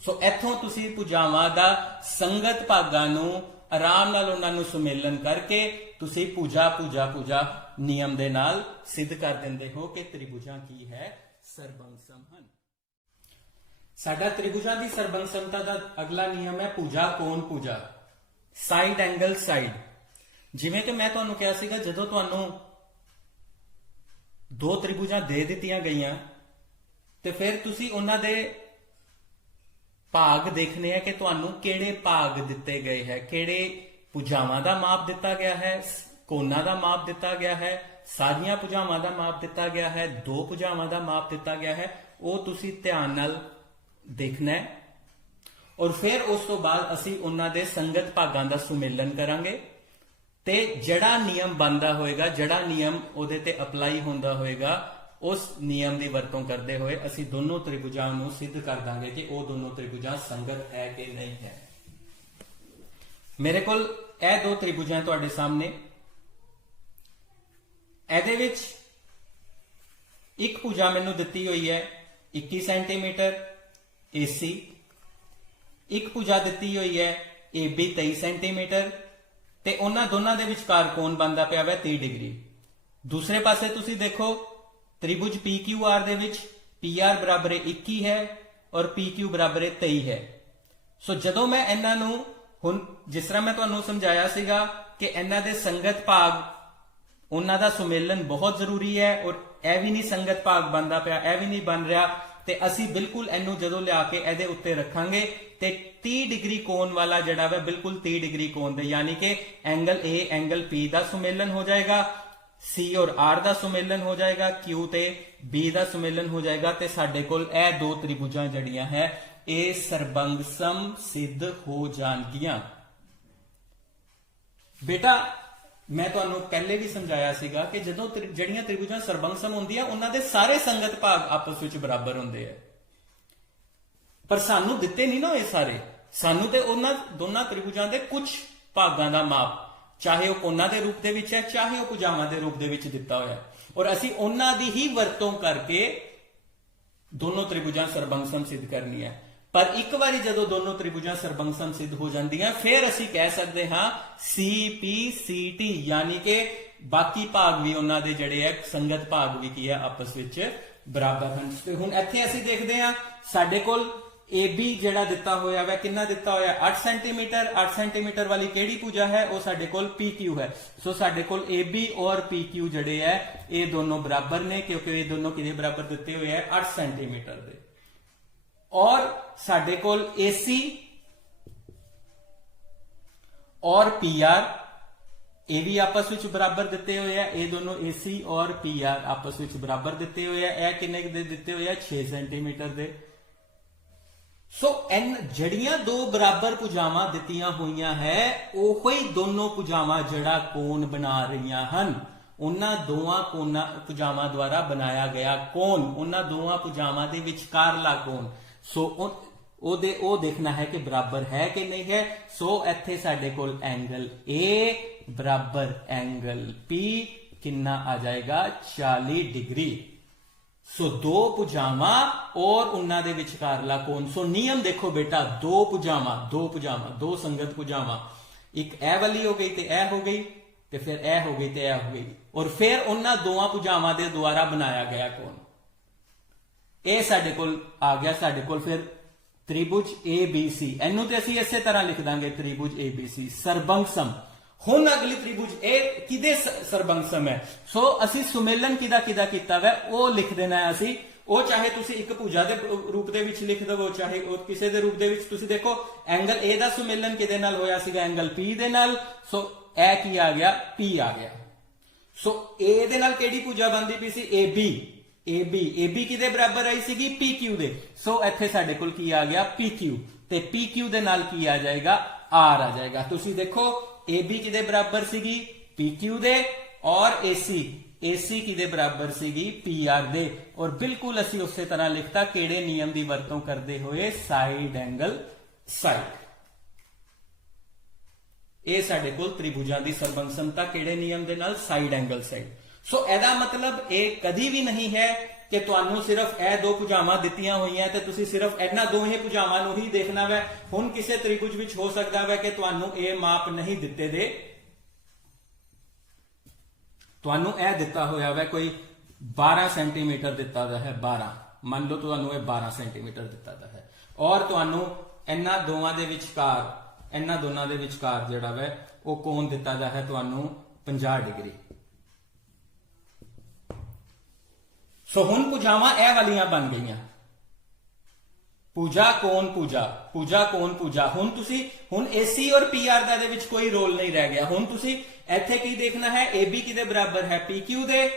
ਸੋ ਇੱਥੋਂ ਤੁਸੀਂ ਭੁਜਾਵਾਂ ਦਾ ਸੰਗਤ ਭਾਗਾਂ ਨੂੰ ਆਰਾਮ ਨਾਲ ਉਹਨਾਂ ਨੂੰ ਸੁਮੇਲਨ ਕਰਕੇ ਤੁਸੀਂ ਭੁਜਾ ਨਿਯਮ ਦੇ ਨਾਲ ਸਿੱਧ ਕਰ ਦਿੰਦੇ ਹੋ ਕਿ ਤ੍ਰਿਭੁਜਾਂ ਕੀ ਹੈ, ਸਰਬੰਗਸਮ ਹਨ। ਸਾਡਾ ਤ੍ਰਿਭੁਜਾਂ ਦੀ ਸਰਬੰਗਸਮਤਾ ਦਾ ਅਗਲਾ ਨਿਯਮ ਹੈ ਭੁਜਾ ਕੋਣ ਭੁਜਾ, ਸਾਈਡ ਐਂਗਲ ਸਾਈਡ। ਜਿਵੇਂ ਕਿ ਮੈਂ ਤੁਹਾਨੂੰ ਕਿਹਾ ਸੀਗਾ, ਜਦੋਂ ਤੁਹਾਨੂੰ ਦੋ ਤ੍ਰਿਭੁਜਾਂ ਦੇ ਦਿੱਤੀਆਂ ਗਈਆਂ ਤੇ ਫਿਰ ਤੁਸੀਂ ਉਹਨਾਂ ਦੇ ਭਾਗ ਦੇਖਣੇ ਆ ਕਿ ਤੁਹਾਨੂੰ ਕਿਹੜੇ ਭਾਗ ਦਿੱਤੇ ਗਏ ਹੈ, ਕਿਹੜੇ ਭੁਜਾਵਾਂ ਦਾ ਮਾਪ ਦਿੱਤਾ ਗਿਆ ਹੈ, ਕੋਣਾਂ ਦਾ ਮਾਪ ਦਿੱਤਾ ਗਿਆ ਹੈ, ਸਾਰੀਆਂ ਭੁਜਾਵਾਂ ਦਾ ਮਾਪ ਦਿੱਤਾ ਗਿਆ ਹੈ, ਦੋ ਭੁਜਾਵਾਂ ਦਾ ਮਾਪ ਦਿੱਤਾ ਗਿਆ ਹੈ। ਉਹ ਤੁਸੀਂ ਧਿਆਨ ਨਾਲ ਦੇਖਣਾ ਹੈ ਔਰ ਫਿਰ ਉਸ ਤੋਂ ਬਾਅਦ ਅਸੀਂ ਉਹਨਾਂ ਦੇ ਸੰਗਤ ਭਾਗਾਂ ਦਾ ਸੁਮੇਲਨ ਕਰਾਂਗੇ ਤੇ ਜਿਹੜਾ ਨਿਯਮ ਬਣਦਾ ਹੋਏਗਾ, ਜਿਹੜਾ ਨਿਯਮ ਉਹਦੇ ਤੇ ਅਪਲਾਈ ਹੁੰਦਾ ਹੋਏਗਾ, ਉਸ ਨਿਯਮ ਦੀ ਵਰਤੋਂ ਕਰਦੇ ਹੋਏ ਅਸੀਂ ਦੋਨੋਂ ਤ੍ਰਿਭੁਜਾਂ ਨੂੰ ਸਿੱਧ ਕਰ ਦਾਂਗੇ ਕਿ ਉਹ ਦੋਨੋਂ ਤ੍ਰਿਭੁਜਾਂ ਸੰਗਤ ਹੈ ਕਿ ਨਹੀਂ ਹੈ। ਮੇਰੇ ਕੋਲ ਇਹ ਦੋ ਤ੍ਰਿਭੁਜਾਂ ਤੁਹਾਡੇ ਸਾਹਮਣੇ, ਇਹਦੇ ਵਿੱਚ ਇੱਕ ਭੁਜਾ ਮੈਨੂੰ ਦਿੱਤੀ ਹੋਈ ਹੈ 21 ਸੈਂਟੀਮੀਟਰ AC, ਇੱਕ ਭੁਜਾ ਦਿੱਤੀ ਹੋਈ ਹੈ AB 23 ਸੈਂਟੀਮੀਟਰ ਤੇ ਉਹਨਾਂ ਦੋਨਾਂ ਦੇ ਵਿਚਕਾਰ ਕੋਣ ਬਣਦਾ ਪਿਆ ਹੈ 30 ਡਿਗਰੀ। ਦੂਸਰੇ ਪਾਸੇ ਤੁਸੀਂ ਦੇਖੋ ਤ੍ਰਿਭੁਜ PQR ਦੇ ਵਿੱਚ PR ਬਰਾਬਰ 21 ਹੈ ਔਰ PQ ਬਰਾਬਰ 23 ਹੈ। ਸੋ ਜਦੋਂ ਮੈਂ ਇਹਨਾਂ ਨੂੰ ਹੁਣ ਜਿਸ ਤਰ੍ਹਾਂ ਮੈਂ ਤੁਹਾਨੂੰ ਸਮਝਾਇਆ ਸੀਗਾ ਕਿ ਇਹਨਾਂ ਦੇ ਸੰਗਤ ਭਾਗ, ਉਹਨਾਂ ਦਾ ਸੁਮੇਲਨ ਬਹੁਤ ਜ਼ਰੂਰੀ ਹੈ ਔਰ ਇਹ ਵੀ ਨਹੀਂ ਸੰਗਤ ਭਾਗ ਬਣਦਾ ਪਿਆ, ਇਹ ਵੀ ਨਹੀਂ ਬਣ ਰਿਹਾ, ਤੇ ਅਸੀਂ ਬਿਲਕੁਲ ਇਹਨੂੰ ਜਦੋਂ ਲਿਆ ਕੇ ਇਹਦੇ ਉੱਤੇ ਰੱਖਾਂਗੇ ਤੇ 30 ਡਿਗਰੀ ਕੋਣ ਵਾਲਾ ਜਿਹੜਾ ਵਾ ਬਿਲਕੁਲ 30 ਡਿਗਰੀ ਕੋਣ ਦੇ, ਯਾਨੀ ਕਿ ਐਂਗਲ A ਐਂਗਲ P ਦਾ ਸੁਮੇਲਨ ਹੋ ਜਾਏਗਾ, C ਔਰ R ਦਾ ਸੁਮੇਲਨ ਹੋ ਜਾਏਗਾ, Q ਤੇ B ਦਾ ਸੁਮੇਲਨ ਹੋ ਜਾਏਗਾ ਤੇ ਸਾਡੇ ਕੋਲ ਇਹ ਦੋ ਤ੍ਰਿਭੁਜਾਂ ਜਿਹੜੀਆਂ ਹੈ ਇਹ ਸਰਬੰਗਸਮ ਸਿੱਧ ਹੋ ਜਾਣਗੀਆਂ। ਬੇਟਾ ਮੈਂ ਤੁਹਾਨੂੰ ਪਹਿਲੇ ਵੀ ਸਮਝਾਇਆ ਸੀਗਾ ਕਿ ਜਦੋਂ ਜਿਹੜੀਆਂ ਤ੍ਰਿਭੁਜਾਂ ਸਰਬੰਗਸਮ ਹੁੰਦੀਆਂ ਉਹਨਾਂ ਦੇ ਸਾਰੇ ਸੰਗਤ ਭਾਗ ਆਪਸ ਵਿੱਚ ਬਰਾਬਰ ਹੁੰਦੇ ਆ, ਪਰ ਸਾਨੂੰ ਦਿੱਤੇ ਨਹੀਂ ਨਾ ਇਹ ਸਾਰੇ, ਸਾਨੂੰ ਤੇ ਉਹਨਾਂ ਦੋਨਾਂ ਤ੍ਰਿਭੁਜਾਂ ਦੇ ਕੁਝ ਭਾਗਾਂ ਦਾ ਮਾਪ ਚਾਹੇ ਉਹ ਕੋਨਾ ਦੇ ਰੂਪ ਦੇ ਵਿੱਚ ਹੈ, ਚਾਹੇ ਉਹ ਭੁਜਾਵਾਂ ਦੇ ਰੂਪ ਦੇ ਵਿੱਚ ਦਿੱਤਾ ਹੋਇਆ ਹੈ, ਔਰ ਅਸੀਂ ਉਹਨਾਂ ਦੀ ਹੀ ਵਰਤੋਂ ਕਰਕੇ ਦੋਨੋਂ ਤ੍ਰਿਭੁਜਾਂ ਸਰਬੰਗਸਮ ਸਿੱਧ ਕਰਨੀ ਹੈ। ਪਰ ਇੱਕ ਵਾਰੀ ਜਦੋਂ ਦੋਨੋਂ ਤ੍ਰਿਭੁਜਾਂ ਸਰਬੰਗਸਮ ਸਿੱਧ ਹੋ ਜਾਂਦੀਆਂ ਫਿਰ ਅਸੀਂ ਕਹਿ ਸਕਦੇ ਹਾਂ CPCT, ਯਾਨੀ ਕਿ ਬਾਕੀ ਭਾਗ ਵੀ ਉਹਨਾਂ ਦੇ ਜਿਹੜੇ ਹੈ ਸੰਗਤ ਭਾਗ ਵੀ ਕੀ ਹੈ ਆਪਸ ਵਿੱਚ ਬਰਾਬਰ ਹਨ। ਤੇ ਹੁਣ ਇੱਥੇ ਅਸੀਂ ਦੇਖਦੇ ਹਾਂ ਸਾਡੇ ਕੋਲ AB ਜਿਹੜਾ ਦਿੱਤਾ ਹੋਇਆ ਹੈ, ਕਿੰਨਾ ਦਿੱਤਾ ਹੋਇਆ 8 ਸੈਂਟੀਮੀਟਰ। 8 ਸੈਂਟੀਮੀਟਰ ਵਾਲੀ ਕਿਹੜੀ ਭੁਜਾ ਹੈ, ਉਹ ਸਾਡੇ ਕੋਲ PQ ਹੈ। ਸੋ ਸਾਡੇ ਕੋਲ AB ਔਰ PQ ਜਿਹੜੇ ਹੈ ਇਹ ਦੋਨੋਂ ਬਰਾਬਰ ਨੇ, ਕਿਉਂਕਿ ਇਹ ਦੋਨੋਂ ਕਿਹਦੇ ਬਰਾਬਰ ਦਿੱਤੇ ਹੋਏ ਹੈ 8 ਸੈਂਟੀਮੀਟਰ ਦੇ। ਔਰ ਸਾਡੇ ਕੋਲ AC ਔਰ PR ਇਹ ਵੀ ਆਪਸ ਵਿੱਚ ਬਰਾਬਰ ਦਿੱਤੇ ਹੋਏ ਆ। ਇਹ ਦੋਨੋਂ AC ਔਰ PR ਆਪਸ ਵਿੱਚ ਬਰਾਬਰ ਦਿੱਤੇ ਹੋਏ ਆ। ਇਹ ਕਿੰਨੇ ਦੇ ਦਿੱਤੇ ਹੋਏ ਆ 6 ਸੈਂਟੀਮੀਟਰ ਦੇ। ਸੋ ਜਿਹੜੀਆਂ ਦੋ ਬਰਾਬਰ ਭੁਜਾਵਾਂ ਦਿੱਤੀਆਂ ਹੋਈਆਂ ਹੈ ਉਹੋ ਹੀ ਦੋਨੋਂ ਭੁਜਾਵਾਂ ਜਿਹੜਾ ਕੋਣ ਬਣਾ ਰਹੀਆਂ ਹਨ, ਉਹਨਾਂ ਦੋਵਾਂ ਭੁਜਾਵਾਂ ਦੁਆਰਾ ਬਣਾਇਆ ਗਿਆ ਕੋਣ, ਉਹਨਾਂ ਦੋਵਾਂ ਭੁਜਾਵਾਂ ਦੇ ਵਿਚਕਾਰਲਾ ਕੋਣ। ਸੋ ਉਹ ਦੇਖਣਾ ਹੈ ਕਿ ਬਰਾਬਰ ਹੈ ਕਿ ਨਹੀਂ ਹੈ। ਸੋ ਇੱਥੇ ਸਾਡੇ ਕੋਲ ਐਂਗਲ A ਬਰਾਬਰ ਐਂਗਲ P ਕਿੰਨਾ ਆ ਜਾਏਗਾ 40 ਡਿਗਰੀ। ਸੋ ਦੋ ਭੁਜਾਵਾਂ ਔਰ ਉਹਨਾਂ ਦੇ ਵਿਚਕਾਰਲਾ ਕੋਣ। ਸੋ ਨਿਯਮ ਦੇਖੋ ਬੇਟਾ, ਦੋ ਭੁਜਾਵਾਂ ਦੋ ਸੰਗਤ ਭੁਜਾਵਾਂ, ਇੱਕ ਇਹ ਵਾਲੀ ਹੋ ਗਈ ਤੇ ਇਹ ਹੋ ਗਈ, ਤੇ ਫਿਰ ਇਹ ਹੋ ਗਈ ਤੇ ਇਹ ਹੋ ਗਈ, ਔਰ ਫਿਰ ਉਹਨਾਂ ਦੋਵਾਂ ਭੁਜਾਵਾਂ ਦੇ ਦੁਆਰਾ ਬਣਾਇਆ ਗਿਆ ਕੋਣ। ਇਹ ਸਾਡੇ ਕੋਲ ਆ ਗਿਆ। ਸਾਡੇ ਕੋਲ ਫਿਰ ਤ੍ਰਿਭੁਜ ABC, ਇਹਨੂੰ ਤੇ ਅਸੀਂ ਇਸੇ ਤਰ੍ਹਾਂ ਲਿਖ ਦਾਂਗੇ ਤ੍ਰਿਭੁਜ ABC ਸਰਬੰਗਸਮ। ਹੁਣ ਅਗਲੀ ਤ੍ਰਿਭੁਜ ਇਹ ਕਿਹਦੇ ਸਰਬੰਗਸਮ ਹੈ। ਸੋ ਅਸੀਂ ਸੁਮੇਲਨ ਕਿਹਦਾ ਕੀਤਾ ਵਾ ਉਹ ਲਿਖ ਦੇਣਾ ਹੈ ਅਸੀਂ। ਉਹ ਚਾਹੇ ਤੁਸੀਂ ਇੱਕ ਭੁਜਾ ਦੇ ਰੂਪ ਦੇ ਵਿੱਚ ਲਿਖ ਦਵੋ, ਚਾਹੇ ਉਹ ਕਿਸੇ ਦੇ ਰੂਪ ਦੇ ਵਿੱਚ। ਤੁਸੀਂ ਦੇਖੋ ਐਂਗਲ A ਦਾ ਸੁਮੇਲਨ ਕਿਹਦੇ ਨਾਲ ਹੋਇਆ ਸੀਗਾ, ਐਂਗਲ P ਦੇ ਨਾਲ। ਸੋ ਇਹ ਕੀ ਆ ਗਿਆ P ਆ ਗਿਆ। ਸੋ A ਦੇ ਨਾਲ ਕਿਹੜੀ ਭੁਜਾ ਬਣਦੀ ਪਈ ਸੀ AB ਕਿਹਦੇ ਬਰਾਬਰ ਆਈ ਸੀਗੀ PQ ਦੇ। ਸੋ ਇੱਥੇ ਸਾਡੇ ਕੋਲ ਕੀ ਆ ਗਿਆ PQ, ਤੇ PQ ਦੇ ਨਾਲ ਕੀ ਆ ਜਾਏਗਾ R ਆ ਜਾਏਗਾ। ਤੁਸੀਂ ਦੇਖੋ AB ਕਿਹਦੇ ਬਰਾਬਰ ਸੀਗੀ PQ ਦੇ, ਔਰ AC ਕਿਹਦੇ ਬਰਾਬਰ ਸੀਗੀ PR ਦੇ। ਔਰ ਬਿਲਕੁਲ ਅਸੀਂ ਉਸੇ ਤਰ੍ਹਾਂ ਲਿਖਤਾ ਕਿਹੜੇ ਨਿਯਮ ਦੀ ਵਰਤੋਂ ਕਰਦੇ ਹੋਏ, ਸਾਈਡ ਐਂਗਲ ਸਾਈਡ। ਇਹ ਸਾਡੇ ਕੋਲ ਤ੍ਰਿਭੁਜਾਂ ਦੀ ਸਰਬੰਗਸਮਤਾ ਕਿਹੜੇ ਨਿਯਮ ਦੇ ਨਾਲ, ਸਾਈਡ ਐਂਗਲ ਸਾਈਡ। ਸੋ ਇਹਦਾ ਮਤਲਬ ਇਹ ਕਦੀ ਵੀ ਨਹੀਂ ਹੈ ਕਿ ਤੁਹਾਨੂੰ ਸਿਰਫ ਇਹ ਦੋ ਭੁਜਾਵਾਂ ਦਿੱਤੀਆਂ ਹੋਈਆਂ ਤੇ ਤੁਸੀਂ ਸਿਰਫ ਇਹਨਾਂ ਦੋਹੇ ਭੁਜਾਵਾਂ ਨੂੰ ਹੀ ਦੇਖਣਾ ਹੈ। ਹੁਣ ਕਿਸੇ ਤ੍ਰਿਭੁਜ ਵਿੱਚ ਹੋ ਸਕਦਾ ਹੈ ਕਿ ਤੁਹਾਨੂੰ ਇਹ ਮਾਪ ਨਹੀਂ ਦਿੱਤੇ ਦੇ, ਤੁਹਾਨੂੰ ਇਹ ਦਿੱਤਾ ਹੋਇਆ ਹੈ ਕੋਈ 12 ਸੈਂਟੀਮੀਟਰ ਦਿੱਤਾ ਹੈ, 12 ਮੰਨ ਲਓ ਤੁਹਾਨੂੰ ਇਹ 12 ਸੈਂਟੀਮੀਟਰ ਦਿੱਤਾ ਹੈ, ਔਰ ਤੁਹਾਨੂੰ ਇਹਨਾਂ ਦੋਵਾਂ ਦੇ ਵਿਚਕਾਰ, ਇਹਨਾਂ ਦੋਨਾਂ ਦੇ ਵਿਚਕਾਰ ਜਿਹੜਾ ਹੈ ਉਹ ਕੋਣ ਦਿੱਤਾ ਹੈ ਤੁਹਾਨੂੰ 50 ਡਿਗਰੀ। ਸੋ ਹੁਣ ਭੁਜਾਵਾਂ ਇਹ ਵਾਲੀਆਂ ਬਣ ਗਈਆਂ, ਭੁਜਾ ਕੋਣ ਭੁਜਾ। ਹੁਣ AC ਔਰ PR ਦਾ ਦੇ ਵਿੱਚ ਕੋਈ ਰੋਲ ਨਹੀਂ ਰਹਿ ਗਿਆ। ਹੁਣ ਤੁਸੀਂ ਇੱਥੇ ਕੀ ਦੇਖਣਾ ਹੈ, AB ਕਿਹਦੇ ਬਰਾਬਰ ਹੈ PQ ਦੇ,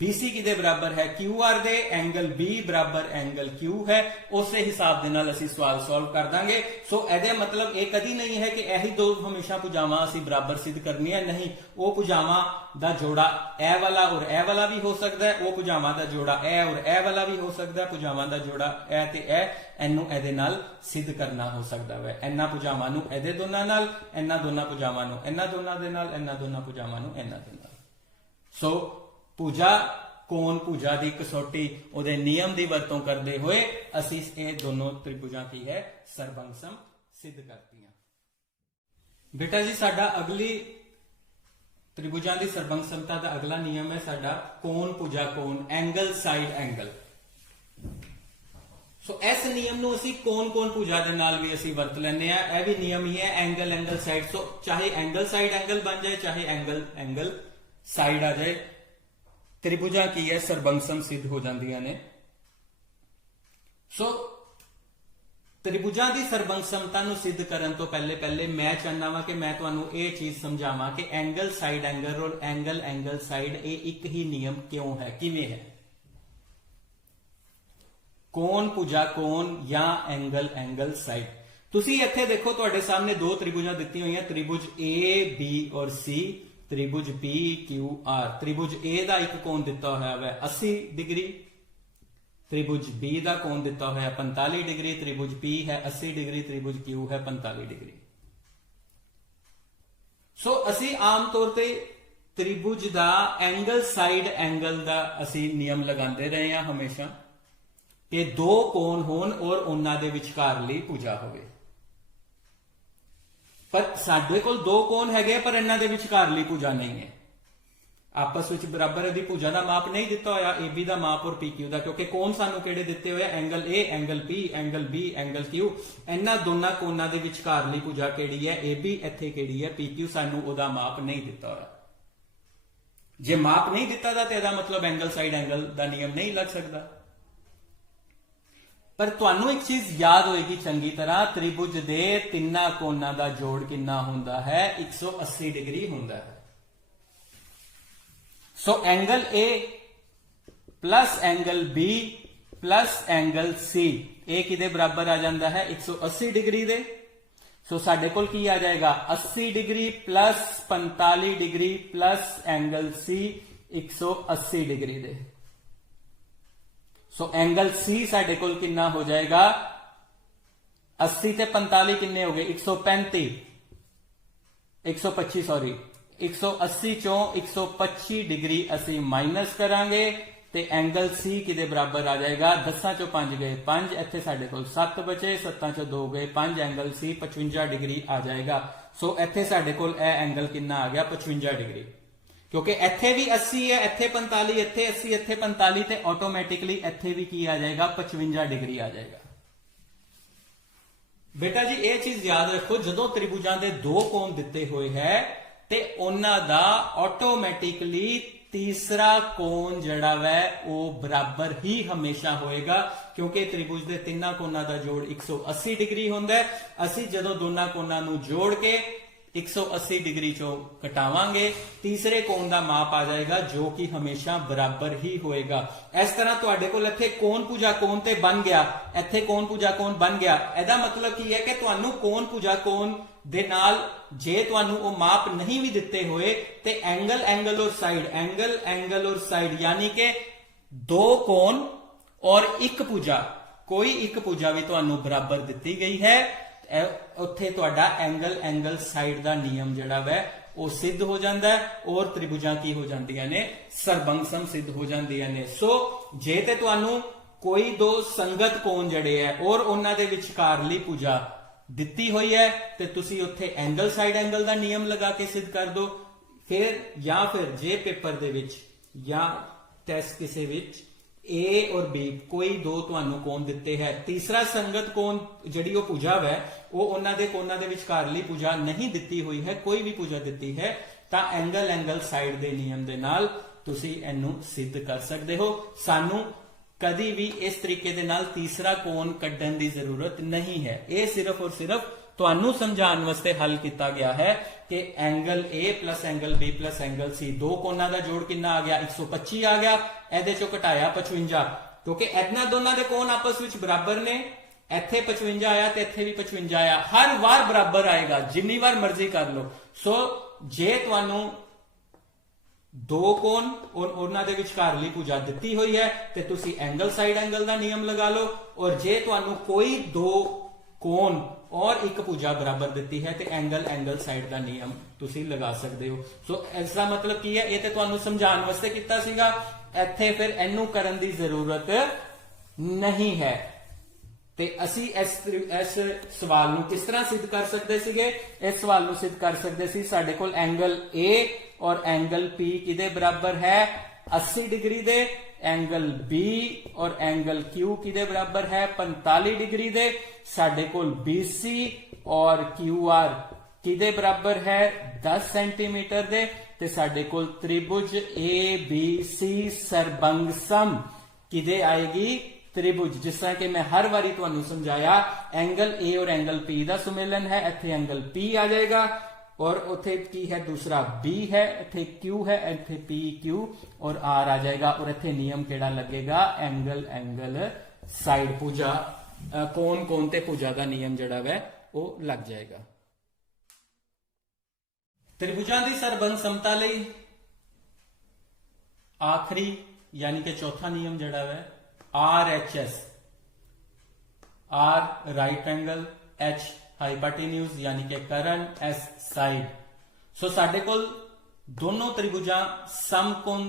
BC ਕਿਹਦੇ ਬਰਾਬਰ ਹੈ QR ਦੇ, ਐਂਗਲ B ਬਰਾਬਰ ਐਂਗਲ Q ਹੈ। ਉਸੇ ਹਿਸਾਬ ਦੇ ਨਾਲ ਅਸੀਂ ਸਵਾਲ ਸੋਲਵ ਕਰ ਦਾਂਗੇ। ਸੋ ਇਹਦੇ ਮਤਲਬ ਇਹ ਕਦੀ ਨਹੀਂ ਹੈ ਕਿ ਇਹੀ ਦੋ ਹਮੇਸ਼ਾ ਭੁਜਾਵਾਂ ਅਸੀਂ ਬਰਾਬਰ ਸਿੱਧ ਕਰਨੀਆਂ, ਨਹੀਂ। ਉਹ ਭੁਜਾਵਾਂ ਦਾ ਜੋੜਾ ਇਹ ਵਾਲਾ ਔਰ ਇਹ ਵਾਲਾ ਵੀ ਹੋ ਸਕਦਾ ਹੈ, ਉਹ ਭੁਜਾਵਾਂ ਦਾ ਜੋੜਾ ਇਹ ਔਰ ਇਹ ਵਾਲਾ ਵੀ ਹੋ ਸਕਦਾ ਹੈ, ਭੁਜਾਵਾਂ ਦਾ ਜੋੜਾ ਇਹ ਤੇ ਇਹਨੂੰ ਇਹਦੇ ਨਾਲ ਸਿੱਧ ਕਰਨਾ ਹੋ ਸਕਦਾ ਹੈ। ਇਹਨਾਂ ਭੁਜਾਵਾਂ ਨੂੰ ਇਹਦੇ ਦੋਨਾਂ ਨਾਲ, ਇਹਨਾਂ ਦੋਨਾਂ ਭੁਜਾਵਾਂ ਨੂੰ ਇਹਨਾਂ ਦੋਨਾਂ ਦੇ ਨਾਲ, ਇਹਨਾਂ ਦੋਨਾਂ ਭੁਜਾਵਾਂ ਨੂੰ ਇਹਨਾਂ ਦੇ ਨਾਲ। ਸੋ ਭੁਜਾ ਕੋਣ ਭੁਜਾ ਦੀ ਕਸੌਟੀ ਉਹਦੇ ਨਿਯਮ ਦੀ ਵਰਤੋਂ ਕਰਦੇ ਹੋਏ ਅਸੀਂ ਇਹ ਦੋਨੋਂ ਤ੍ਰਿਭੁਜਾਂ ਕੀ ਹੈ ਸਰਬੰਗਸਮ ਸਿੱਧ ਕਰਤੀਆਂ। ਬੇਟਾ ਜੀ ਸਾਡਾ ਅਗਲੀ ਤ੍ਰਿਭੁਜਾਂ ਦੀ ਸਰਬੰਗਸਮਤਾ ਦਾ ਅਗਲਾ ਨਿਯਮ ਹੈ ਸਾਡਾ ਕੋਣ ਭੁਜਾ ਕੋਣ, ਐਂਗਲ ਸਾਈਡ ਐਂਗਲ। ਸੋ ਇਸ ਨਿਯਮ ਨੂੰ ਅਸੀਂ ਕੋਣ ਭੁਜਾ ਦੇ ਨਾਲ ਵੀ ਅਸੀਂ ਵਰਤ ਲੈਂਦੇ ਆ। ਇਹ ਵੀ ਨਿਯਮ ਹੀ ਹੈ ਐਂਗਲ ਸਾਈਡ। ਸੋ ਚਾਹੇ ਐਂਗਲ ਸਾਈਡ ਐਂਗਲ ਬਣ ਜਾਏ, ਚਾਹੇ ਐਂਗਲ ਸਾਈਡ ਆ ਜਾਏ, ਤ੍ਰਿਭੁਜਾਂ ਕੀ ਹੈ ਸਰਬੰਗਸਮ ਸਿੱਧ ਹੋ ਜਾਂਦੀਆਂ ਨੇ। ਸੋ ਤ੍ਰਿਭੁਜਾਂ ਦੀ ਸਰਬੰਗਸਮਤਾ ਨੂੰ ਸਿੱਧ ਕਰਨ ਤੋਂ ਪਹਿਲੇ ਮੈਂ ਚਾਹੁੰਦਾ ਹਾਂ ਕਿ ਮੈਂ ਤੁਹਾਨੂੰ ਇਹ ਚੀਜ਼ ਸਮਝਾਵਾਂ ਕਿ ਐਂਗਲ ਸਾਈਡ ਐਂਗਲ ਔਰ ਐਂਗਲ ਸਾਈਡ ਇਹ ਇੱਕ ਹੀ ਨਿਯਮ ਕਿਉਂ ਹੈ, ਕਿਵੇਂ ਹੈ। ਕੋਣ ਭੁਜਾ ਕੋਣ ਜਾਂ ਐਂਗਲ ਸਾਈਡ। ਤੁਸੀਂ ਇੱਥੇ ਦੇਖੋ ਤੁਹਾਡੇ ਸਾਹਮਣੇ ਦੋ ਤ੍ਰਿਭੁਜਾਂ ਦਿੱਤੀਆਂ ਹੋਈਆਂ, ਤ੍ਰਿਭੁਜ A B ਔਰ C, ਤ੍ਰਿਭੁਜ PQR। ਤ੍ਰਿਭੁਜ A ਦਾ ਇੱਕ ਕੋਣ ਦਿੱਤਾ ਹੋਇਆ ਹੈ 80 ਡਿਗਰੀ, ਤ੍ਰਿਭੁਜ B ਦਾ ਕੋਣ ਦਿੱਤਾ ਹੋਇਆ 45 ਡਿਗਰੀ, ਤ੍ਰਿਭੁਜ P ਹੈ 80 ਡਿਗਰੀ, ਤ੍ਰਿਭੁਜ Q ਹੈ 45 ਡਿਗਰੀ। ਸੋ ਅਸੀਂ ਆਮ ਤੌਰ ਤੇ ਤ੍ਰਿਭੁਜ ਦਾ ਐਂਗਲ ਸਾਈਡ ਐਂਗਲ ਦਾ ਅਸੀਂ ਨਿਯਮ ਲਗਾਉਂਦੇ ਰਹੇ ਹਾਂ ਹਮੇਸ਼ਾ ਕਿ ਦੋ ਕੋਣ ਹੋਣ ਔਰ ਉਹਨਾਂ ਦੇ ਵਿਚਕਾਰਲੀ ਭੁਜਾ ਹੋਵੇ। ਪਰ ਸਾਡੇ ਕੋਲ ਦੋ ਕੋਣ ਹੈਗੇ ਪਰ ਇਹਨਾਂ ਦੇ ਵਿਚਕਾਰਲੀ ਭੁਜਾ ਨਹੀਂ ਹੈ। ਆਪਸ ਵਿੱਚ ਬਰਾਬਰ ਦੀ ਭੁਜਾ ਦਾ ਮਾਪ ਨਹੀਂ ਦਿੱਤਾ ਹੋਇਆ AB ਦਾ ਮਾਪ ਔਰ PQ ਦਾ, ਕਿਉਂਕਿ ਕੋਣ ਸਾਨੂੰ ਕਿਹੜੇ ਦਿੱਤੇ ਹੋਏ angle A, angle P, angle B, angle Q। ਇਹਨਾਂ ਦੋਨਾਂ ਕੋਣਾਂ ਦੇ ਵਿਚਕਾਰਲੀ ਭੁਜਾ ਕਿਹੜੀ ਹੈ AB, ਇੱਥੇ ਕਿਹੜੀ ਹੈ PQ, ਸਾਨੂੰ ਉਹਦਾ ਮਾਪ ਨਹੀਂ ਦਿੱਤਾ ਹੋਇਆ। ਜੇ ਮਾਪ ਨਹੀਂ ਦਿੱਤਾ ਦਾ ਤੇ ਇਹਦਾ ਮਤਲਬ ਐਂਗਲ ਸਾਈਡ ਐਂਗਲ ਦਾ ਨਿਯਮ ਨਹੀਂ ਲੱਗ ਸਕਦਾ। ਪਰ ਤੁਹਾਨੂੰ ਇੱਕ ਚੀਜ਼ ਯਾਦ ਹੋਏਗੀ ਚੰਗੀ ਤਰ੍ਹਾਂ, ਤ੍ਰਿਭੁਜ ਦੇ ਤਿੰਨਾਂ ਕੋਣਾਂ ਦਾ ਜੋੜ ਕਿੰਨਾ ਹੁੰਦਾ ਹੈ? 180 ਡਿਗਰੀ ਹੁੰਦਾ ਹੈ। So angle A plus angle B plus angle C ਇਹ ਕਿਹਦੇ ਬਰਾਬਰ ਆ ਜਾਂਦਾ ਹੈ? 180 ਡਿਗਰੀ ਦੇ। ਸੋ ਸਾਡੇ ਕੋਲ ਕੀ ਆ ਜਾਏਗਾ? 80 degree plus 45 degree plus angle C 180 degree ਦੇ। ਸੋ ਐਂਗਲ C ਸਾਡੇ ਕੋਲ ਕਿੰਨਾ ਹੋ ਜਾਏਗਾ? 80 ਤੇ 45 ਕਿੰਨੇ ਹੋ ਗਏ? 125 ਸੌਰੀ 180 ਚੋਂ 125 ਡਿਗਰੀ ਅਸੀਂ ਮਾਈਨਸ ਕਰਾਂਗੇ ਤੇ ਐਂਗਲ C ਕਿਹਦੇ ਬਰਾਬਰ ਆ ਜਾਏਗਾ? 10 ਚੋਂ 5 ਗਏ 5, ਇੱਥੇ ਸਾਡੇ ਕੋਲ 7 ਬਚੇ, 7 ਚੋਂ 2 ਗਏ 5, ਐਂਗਲ C 55 ਡਿਗਰੀ ਆ ਜਾਏਗਾ। ਸੋ ਇੱਥੇ ਸਾਡੇ ਕੋਲ ਇਹ ਐਂਗਲ ਕਿੰਨਾ ਆ ਗਿਆ? 55 ਡਿਗਰੀ। ਕਿਉਂਕਿ ਇੱਥੇ ਵੀ 80 ਹੈ, ਇੱਥੇ 45, ਇੱਥੇ 80, ਇੱਥੇ 45 ਤੇ ਆਟੋਮੈਟਿਕਲੀ ਇੱਥੇ ਵੀ ਕੀ ਆ ਜਾਏਗਾ? 55 ਡਿਗਰੀ ਆ ਜਾਏਗਾ। ਬੇਟਾ ਜੀ ਇਹ ਚੀਜ਼ ਯਾਦ ਰੱਖੋ, ਜਦੋਂ ਤ੍ਰਿਭੁਜਾਂ ਦੇ ਦੋ ਕੋਣ ਦਿੱਤੇ ਹੋਏ ਹੈ ਤੇ ਉਹਨਾਂ ਦਾ ਆਟੋਮੈਟਿਕਲੀ ਤੀਸਰਾ ਕੋਣ ਜਿਹੜਾ ਵੈ ਉਹ ਬਰਾਬਰ ਹੀ ਹਮੇਸ਼ਾ ਹੋਏਗਾ, ਕਿਉਂਕਿ ਤ੍ਰਿਭੁਜ ਦੇ ਤਿੰਨਾਂ ਕੋਣਾਂ ਦਾ ਜੋੜ 180 ਡਿਗਰੀ ਹੁੰਦਾ ਹੈ। ਅਸੀਂ ਜਦੋਂ ਦੋਨਾਂ ਕੋਣਾਂ ਨੂੰ ਜੋੜ ਕੇ 180 ਡਿਗਰੀ ਚੋਂ ਘਟਾਵਾਂਗੇ, ਤੀਸਰੇ ਕੋਣ ਦਾ ਮਾਪ ਆ ਜਾਏਗਾ ਜੋ ਕਿ ਹਮੇਸ਼ਾ ਬਰਾਬਰ ਹੀ ਹੋਏਗਾ। ਇਸ ਤਰ੍ਹਾਂ ਤੁਹਾਡੇ ਕੋਲ ਇੱਥੇ ਕੋਣ ਭੁਜਾ ਕੋਣ ਤੇ ਬਣ ਗਿਆ, ਇੱਥੇ ਕੋਣ ਭੁਜਾ ਕੋਣ ਬਣ ਗਿਆ। ਇਹਦਾ ਮਤਲਬ ਕੀ ਹੈ ਕਿ ਤੁਹਾਨੂੰ ਕੋਣ ਭੁਜਾ ਕੋਣ ਦੇ ਨਾਲ ਜੇ ਤੁਹਾਨੂੰ ਉਹ ਮਾਪ ਨਹੀਂ ਵੀ ਦਿੱਤੇ ਹੋਏ ਤੇ ਐਂਗਲ ਐਂਗਲ ਔਰ ਸਾਈਡ, ਐਂਗਲ ਐਂਗਲ ਔਰ ਸਾਈਡ ਯਾਨੀ ਕਿ ਦੋ ਕੋਣ ਔਰ ਇੱਕ ਭੁਜਾ, ਕੋਈ ਇੱਕ ਭੁਜਾ ਵੀ ਤੁਹਾਨੂੰ ਬਰਾਬਰ ਦਿੱਤੀ ਗਈ ਹੈ, ਉੱਥੇ ਤੁਹਾਡਾ ਐਂਗਲ ਐਂਗਲ ਸਾਈਡ ਦਾ ਨਿਯਮ ਜਿਹੜਾ ਵੈ ਉਹ ਸਿੱਧ ਹੋ ਜਾਂਦਾ ਹੈ ਔਰ ਤ੍ਰਿਭੁਜਾਂ ਕੀ ਹੋ ਜਾਂਦੀਆਂ ਨੇ? ਸਰਬੰਗਸਮ ਸਿੱਧ ਹੋ ਜਾਂਦੀਆਂ ਨੇ। ਸੋ ਜੇ ਤੇ ਤੁਹਾਨੂੰ ਕੋਈ ਦੋ ਸੰਗਤ ਕੋਣ ਜਿਹੜੇ ਹੈ ਔਰ ਉਹਨਾਂ ਦੇ ਵਿਚਕਾਰਲੀ ਭੁਜਾ ਦਿੱਤੀ ਹੋਈ ਹੈ ਤੇ ਤੁਸੀਂ ਉੱਥੇ ਐਂਗਲ ਸਾਈਡ ਐਂਗਲ ਦਾ ਨਿਯਮ ਲਗਾ ਕੇ ਸਿੱਧ ਕਰ ਦੋ। ਫਿਰ ਜਾਂ ਫਿਰ ਜੇ ਪੇਪਰ ਦੇ ਵਿੱਚ ਜਾਂ ਟੈਸਟ ਕਿਸੇ ਵਿੱਚ A ਔਰ B ਕੋਈ ਦੋ ਤੁਹਾਨੂੰ ਕੋਣ ਦਿੱਤੇ ਹੈ, ਤੀਸਰਾ ਸੰਗਤ ਕੋਣ ਜਿਹੜੀ ਉਹ ਭੁਜਾ ਹੈ ਉਹ ਉਹਨਾਂ ਦੇ ਕੋਣਾਂ ਦੇ ਵਿਚਕਾਰਲੀ ਭੁਜਾ ਨਹੀਂ ਦਿੱਤੀ ਹੋਈ ਹੈ, ਕੋਈ ਵੀ ਭੁਜਾ ਦਿੱਤੀ ਹੈ, ਤਾਂ ਐਂਗਲ ਐਂਗਲ ਸਾਈਡ ਦੇ ਨਿਯਮ ਦੇ ਨਾਲ ਤੁਸੀਂ ਇਹਨੂੰ ਸਿੱਧ ਕਰ ਸਕਦੇ ਹੋ। ਸਾਨੂੰ ਕਦੀ ਵੀ ਇਸ ਤਰੀਕੇ ਦੇ ਨਾਲ ਤੀਸਰਾ ਕੋਣ ਕੱਢਣ ਦੀ ਜ਼ਰੂਰਤ ਨਹੀਂ ਹੈ। ਇਹ ਸਿਰਫ ਔਰ ਸਿਰਫ ਤੁਹਾਨੂੰ ਸਮਝਾਉਣ ਵਾਸਤੇ ਹੱਲ ਕੀਤਾ ਗਿਆ ਹੈ ਕਿ angle A plus angle B plus angle C ਦੋ ਕੋਣਾਂ ਦਾ ਜੋੜ ਕਿੰਨਾ ਆ ਗਿਆ? 125 ਆ ਗਿਆ। ਇਹਦੇ ਚੋਂ ਘਟਾਇਆ 55, ਕਿਉਂਕਿ ਇਹਨਾਂ ਦੋਨਾਂ ਦੇ ਕੋਣ ਆਪਸ ਵਿੱਚ ਬਰਾਬਰ ਨੇ। ਇੱਥੇ 55 ਆਇਆ ਤੇ ਇੱਥੇ ਵੀ 55 ਆਇਆ, ਹਰ ਵਾਰ ਬਰਾਬਰ ਆਏਗਾ, ਜਿੰਨੀ ਵਾਰ ਮਰਜ਼ੀ ਕਰ ਲਓ। ਸੋ ਜੇ ਤੁਹਾਨੂੰ ਦੋ ਕੋਣ ਔਰ ਉਹਨਾਂ ਦੇ ਵਿਚਕਾਰਲੀ ਭੁਜਾ ਦਿੱਤੀ ਹੋਈ ਹੈ ਤੇ ਤੁਸੀਂ ਐਂਗਲ ਸਾਈਡ ਐਂਗਲ ਦਾ ਨਿਯਮ ਲਗਾ ਲਓ, ਔਰ ਜੇ ਤੁਹਾਨੂੰ ਕੋਈ ਦੋ ਕੋਣ ਔਰ ਇੱਕ ਭੁਜਾ ਬਰਾਬਰ ਦਿੱਤੀ ਹੈ ਤੇ ਐਂਗਲ ਐਂਗਲ ਸਾਈਡ ਦਾ ਨਿਯਮ ਤੁਸੀਂ ਲਗਾ ਸਕਦੇ ਹੋ। ਸੋ ਇਸ ਦਾ ਮਤਲਬ ਕੀ ਹੈ? ਇਹ ਤੇ ਤੁਹਾਨੂੰ ਸਮਝਾਉਣ ਵਾਸਤੇ ਕੀਤਾ ਸੀਗਾ, ਇੱਥੇ ਫਿਰ ਇਹਨੂੰ ਕਰਨ ਦੀ ਜ਼ਰੂਰਤ ਨਹੀਂ ਹੈ। ਤੇ ਅਸੀਂ ਇਸ ਸਵਾਲ ਨੂੰ ਕਿਸ ਤਰ੍ਹਾਂ ਸਿੱਧ ਕਰ ਸਕਦੇ ਸੀਗੇ? ਇਸ ਸਵਾਲ ਨੂੰ ਸਿੱਧ ਕਰ ਸਕਦੇ ਸੀ, ਸਾਡੇ ਕੋਲ ਐਂਗਲ A ਔਰ ਐਂਗਲ P ਕਿਹਦੇ ਬਰਾਬਰ ਹੈ? 80 ਡਿਗਰੀ ਦੇ। ਐਂਗਲ B ਔਰ ਐਂਗਲ Q ਕਿਹਦੇ ਬਰਾਬਰ ਹੈ? 45 ਡਿਗਰੀ ਦੇ। ਸਾਡੇ ਕੋਲ BC ਔਰ QR ਕਿਹਦੇ ਬਰਾਬਰ ਹੈ? 10 ਸੈਂਟੀਮੀਟਰ ਦੇ। ਤੇ ਸਾਡੇ ਕੋਲ ਤ੍ਰਿਭੁਜ ABC ਸਰਬੰਗਸਮ ਕਿਹਦੇ ਆਏਗੀ? ਤ੍ਰਿਭੁਜ, ਜਿਸ ਤਰ੍ਹਾਂ ਕਿ ਮੈਂ ਹਰ ਵਾਰੀ ਤੁਹਾਨੂੰ ਸਮਝਾਇਆ, ਐਂਗਲ A ਔਰ ਐਂਗਲ P ਦਾ ਸੁਮੇਲਨ ਹੈ, ਇੱਥੇ ਐਂਗਲ P ਆ ਜਾਏਗਾ और ਉੱਥੇ ਕੀ ਹੈ? ਦੂਸਰਾ B ਹੈ, ਇੱਥੇ Q ਹੈ, ਇੱਥੇ PQ और R ਆ ਜਾਏਗਾ और ਇੱਥੇ ਨਿਯਮ ਕਿਹੜਾ ਲੱਗੇਗਾ? ਐਂਗਲ ਐਂਗਲ ਸਾਈਡ ਭੁਜਾ, ਕੋਣ ਕੋਣ ਤੇ ਭੁਜਾ ਦਾ ਨਿਯਮ ਜਿਹੜਾ ਵੈ ਉਹ ਲੱਗ ਜਾਏਗਾ। त्रिभुजां ਦੀ ਸਰਬੰਧ ਸਮਤਾ ਲਈ ਆਖਰੀ ਯਾਨੀ ਕਿ ਚੌਥਾ ਨਿਯਮ ਜਿਹੜਾ ਵੈ RHS, R right angle, H hypotenuse यानी कि करण, S साइड। ਸੋ ਸਾਡੇ ਕੋਲ ਦੋਨੋਂ ਤ੍ਰਿਭੁਜਾਂ ਸਮਕੋਣ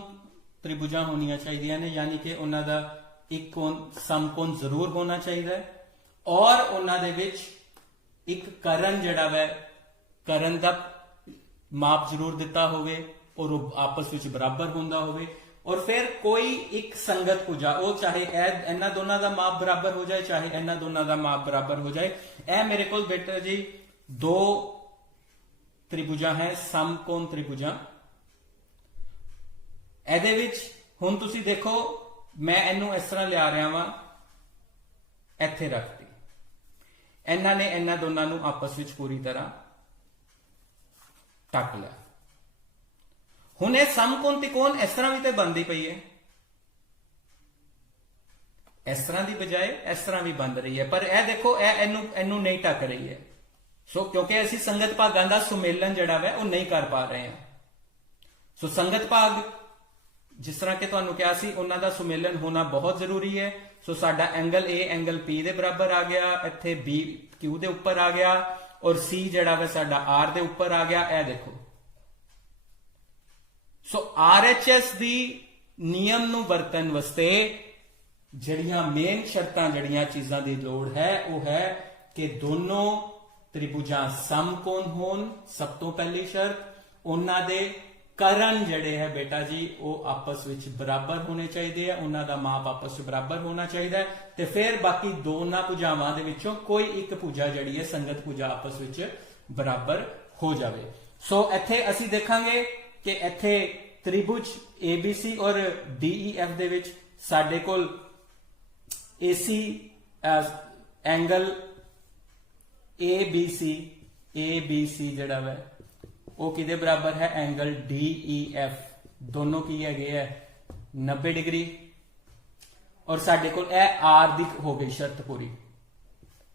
ਤ੍ਰਿਭੁਜਾਂ ਹੋਣੀਆਂ ਚਾਹੀਦੀਆਂ ਨੇ, ਯਾਨੀ ਕਿ ਉਹਨਾਂ ਦਾ ਇੱਕ ਕੋਣ ਸਮਕੋਣ ਜ਼ਰੂਰ ਹੋਣਾ ਚਾਹੀਦਾ ਹੈ ਔਰ ਉਹਨਾਂ ਦੇ ਵਿੱਚ ਇੱਕ ਕਰਨ ਜਿਹੜਾ ਵੈ ਕਰਨ ਦਾ ਮਾਪ ਜ਼ਰੂਰ ਦਿੱਤਾ ਹੋਵੇ ਔਰ ਉਹ ਆਪਸ ਵਿੱਚ ਬਰਾਬਰ ਹੁੰਦਾ ਹੋਵੇ। ਔਰ ਫਿਰ ਕੋਈ ਇੱਕ ਸੰਗਤ ਭੁਜਾ, ਉਹ ਚਾਹੇ ਇਹਨਾਂ ਦੋਨਾਂ ਦਾ ਮਾਪ ਬਰਾਬਰ ਹੋ ਜਾਏ ਚਾਹੇ ਇਹਨਾਂ ਦੋਨਾਂ ਦਾ ਮਾਪ ਬਰਾਬਰ ਹੋ ਜਾਏ। ਇਹ ਮੇਰੇ ਕੋਲ ਬੇਟਾ ਜੀ ਦੋ ਤ੍ਰਿਭੁਜਾਂ ਹੈ, ਸਮਕੋਣ ਤ੍ਰਿਭੁਜਾਂ। ਇਹਦੇ ਵਿੱਚ ਹੁਣ ਤੁਸੀਂ ਦੇਖੋ ਮੈਂ ਇਹਨੂੰ ਇਸ ਤਰ੍ਹਾਂ ਲਿਆ ਰਿਹਾ ਵਾਂ, ਇੱਥੇ ਰੱਖਤੀ, ਇਹਨਾਂ ਨੇ ਇਹਨਾਂ ਦੋਨਾਂ ਨੂੰ ਆਪਸ ਵਿੱਚ ਪੂਰੀ ਤਰ੍ਹਾਂ ਟੱਕ ਲਿਆ। ਹੁਣ ਇਹ ਸਮਕੋਣ ਤਿਕੋਣ ਇਸ ਤਰ੍ਹਾਂ ਵੀ ਤੇ ਬਣਦੀ ਪਈ ਹੈ, ਇਸ ਤਰ੍ਹਾਂ ਦੀ ਬਜਾਏ ਇਸ ਤਰ੍ਹਾਂ ਵੀ ਬਣ ਰਹੀ ਹੈ, ਪਰ ਇਹ ਦੇਖੋ ਇਹ ਇਹਨੂੰ ਨਹੀਂ ਟੱਕ ਰਹੀ ਹੈ। ਸੋ ਕਿਉਂਕਿ ਅਸੀਂ ਸੰਗਤ ਭਾਗਾਂ ਦਾ ਸੁਮੇਲਨ ਜਿਹੜਾ ਵੈ ਉਹ ਨਹੀਂ ਕਰ ਪਾ ਰਹੇ ਹਾਂ। ਸੋ ਸੰਗਤ ਭਾਗ ਜਿਸ ਤਰ੍ਹਾਂ ਕਿ ਤੁਹਾਨੂੰ ਕਿਹਾ ਸੀ ਉਹਨਾਂ ਦਾ ਸੁਮੇਲਨ ਹੋਣਾ ਬਹੁਤ ਜ਼ਰੂਰੀ ਹੈ। ਸੋ ਸਾਡਾ ਐਂਗਲ A ਐਂਗਲ P ਦੇ ਬਰਾਬਰ ਆ ਗਿਆ, ਇੱਥੇ B Q ਦੇ ਉੱਪਰ ਆ ਗਿਆ ਔਰ C ਜਿਹੜਾ ਵੈ ਸਾਡਾ R ਦੇ ਉੱਪਰ ਆ ਗਿਆ। ਇਹ ਦੇਖੋ, ਸੋ RHS ਦੀ ਨਿਯਮ ਨੂੰ ਵਰਤਣ ਵਾਸਤੇ ਜਿਹੜੀਆਂ ਮੇਨ ਸ਼ਰਤਾਂ ਜਿਹੜੀਆਂ ਚੀਜ਼ਾਂ ਦੀ ਲੋੜ ਹੈ ਉਹ ਹੈ ਕਿ ਦੋਨੋਂ ਤ੍ਰਿਭੁਜਾਂ ਸਮਕੋਣ ਹੋਣ, ਸਭ ਤੋਂ ਪਹਿਲੀ ਸ਼ਰਤ। ਉਹਨਾਂ ਦੇ ਕਰਨ ਜਿਹੜੇ ਹੈ ਬੇਟਾ ਜੀ ਉਹ ਆਪਸ ਵਿੱਚ ਬਰਾਬਰ ਹੋਣੇ ਚਾਹੀਦੇ ਆ, ਉਹਨਾਂ ਦਾ ਮਾਪ ਆਪਸ ਵਿੱਚ ਬਰਾਬਰ ਹੋਣਾ ਚਾਹੀਦਾ ਹੈ। ਤੇ ਫਿਰ ਬਾਕੀ ਦੋਨਾਂ ਭੁਜਾਵਾਂ ਦੇ ਵਿੱਚੋਂ ਕੋਈ ਇੱਕ ਭੁਜਾ ਜਿਹੜੀ ਹੈ ਸੰਗਤ ਭੁਜਾ ਆਪਸ ਵਿੱਚ ਬਰਾਬਰ ਹੋ ਜਾਵੇ। ਸੋ ਇੱਥੇ ਅਸੀਂ ਦੇਖਾਂਗੇ ਕਿ ਇੱਥੇ ਤ੍ਰਿਭੁਜ ABC ਔਰ DEF ਦੇ ਵਿੱਚ ਸਾਡੇ ਕੋਲ AC ਐਂਗਲ ABC ਜਿਹੜਾ ਵੈ ਉਹ ਕਿਹਦੇ ਬਰਾਬਰ ਹੈ, ਐਂਗਲ DEF। ਦੋਨੋਂ ਕੀ ਹੈਗੇ ਹੈ 90 ਡਿਗਰੀ। ਔਰ ਸਾਡੇ ਕੋਲ ਇਹ R ਦੀ ਹੋ ਗਈ ਸ਼ਰਤ ਪੂਰੀ,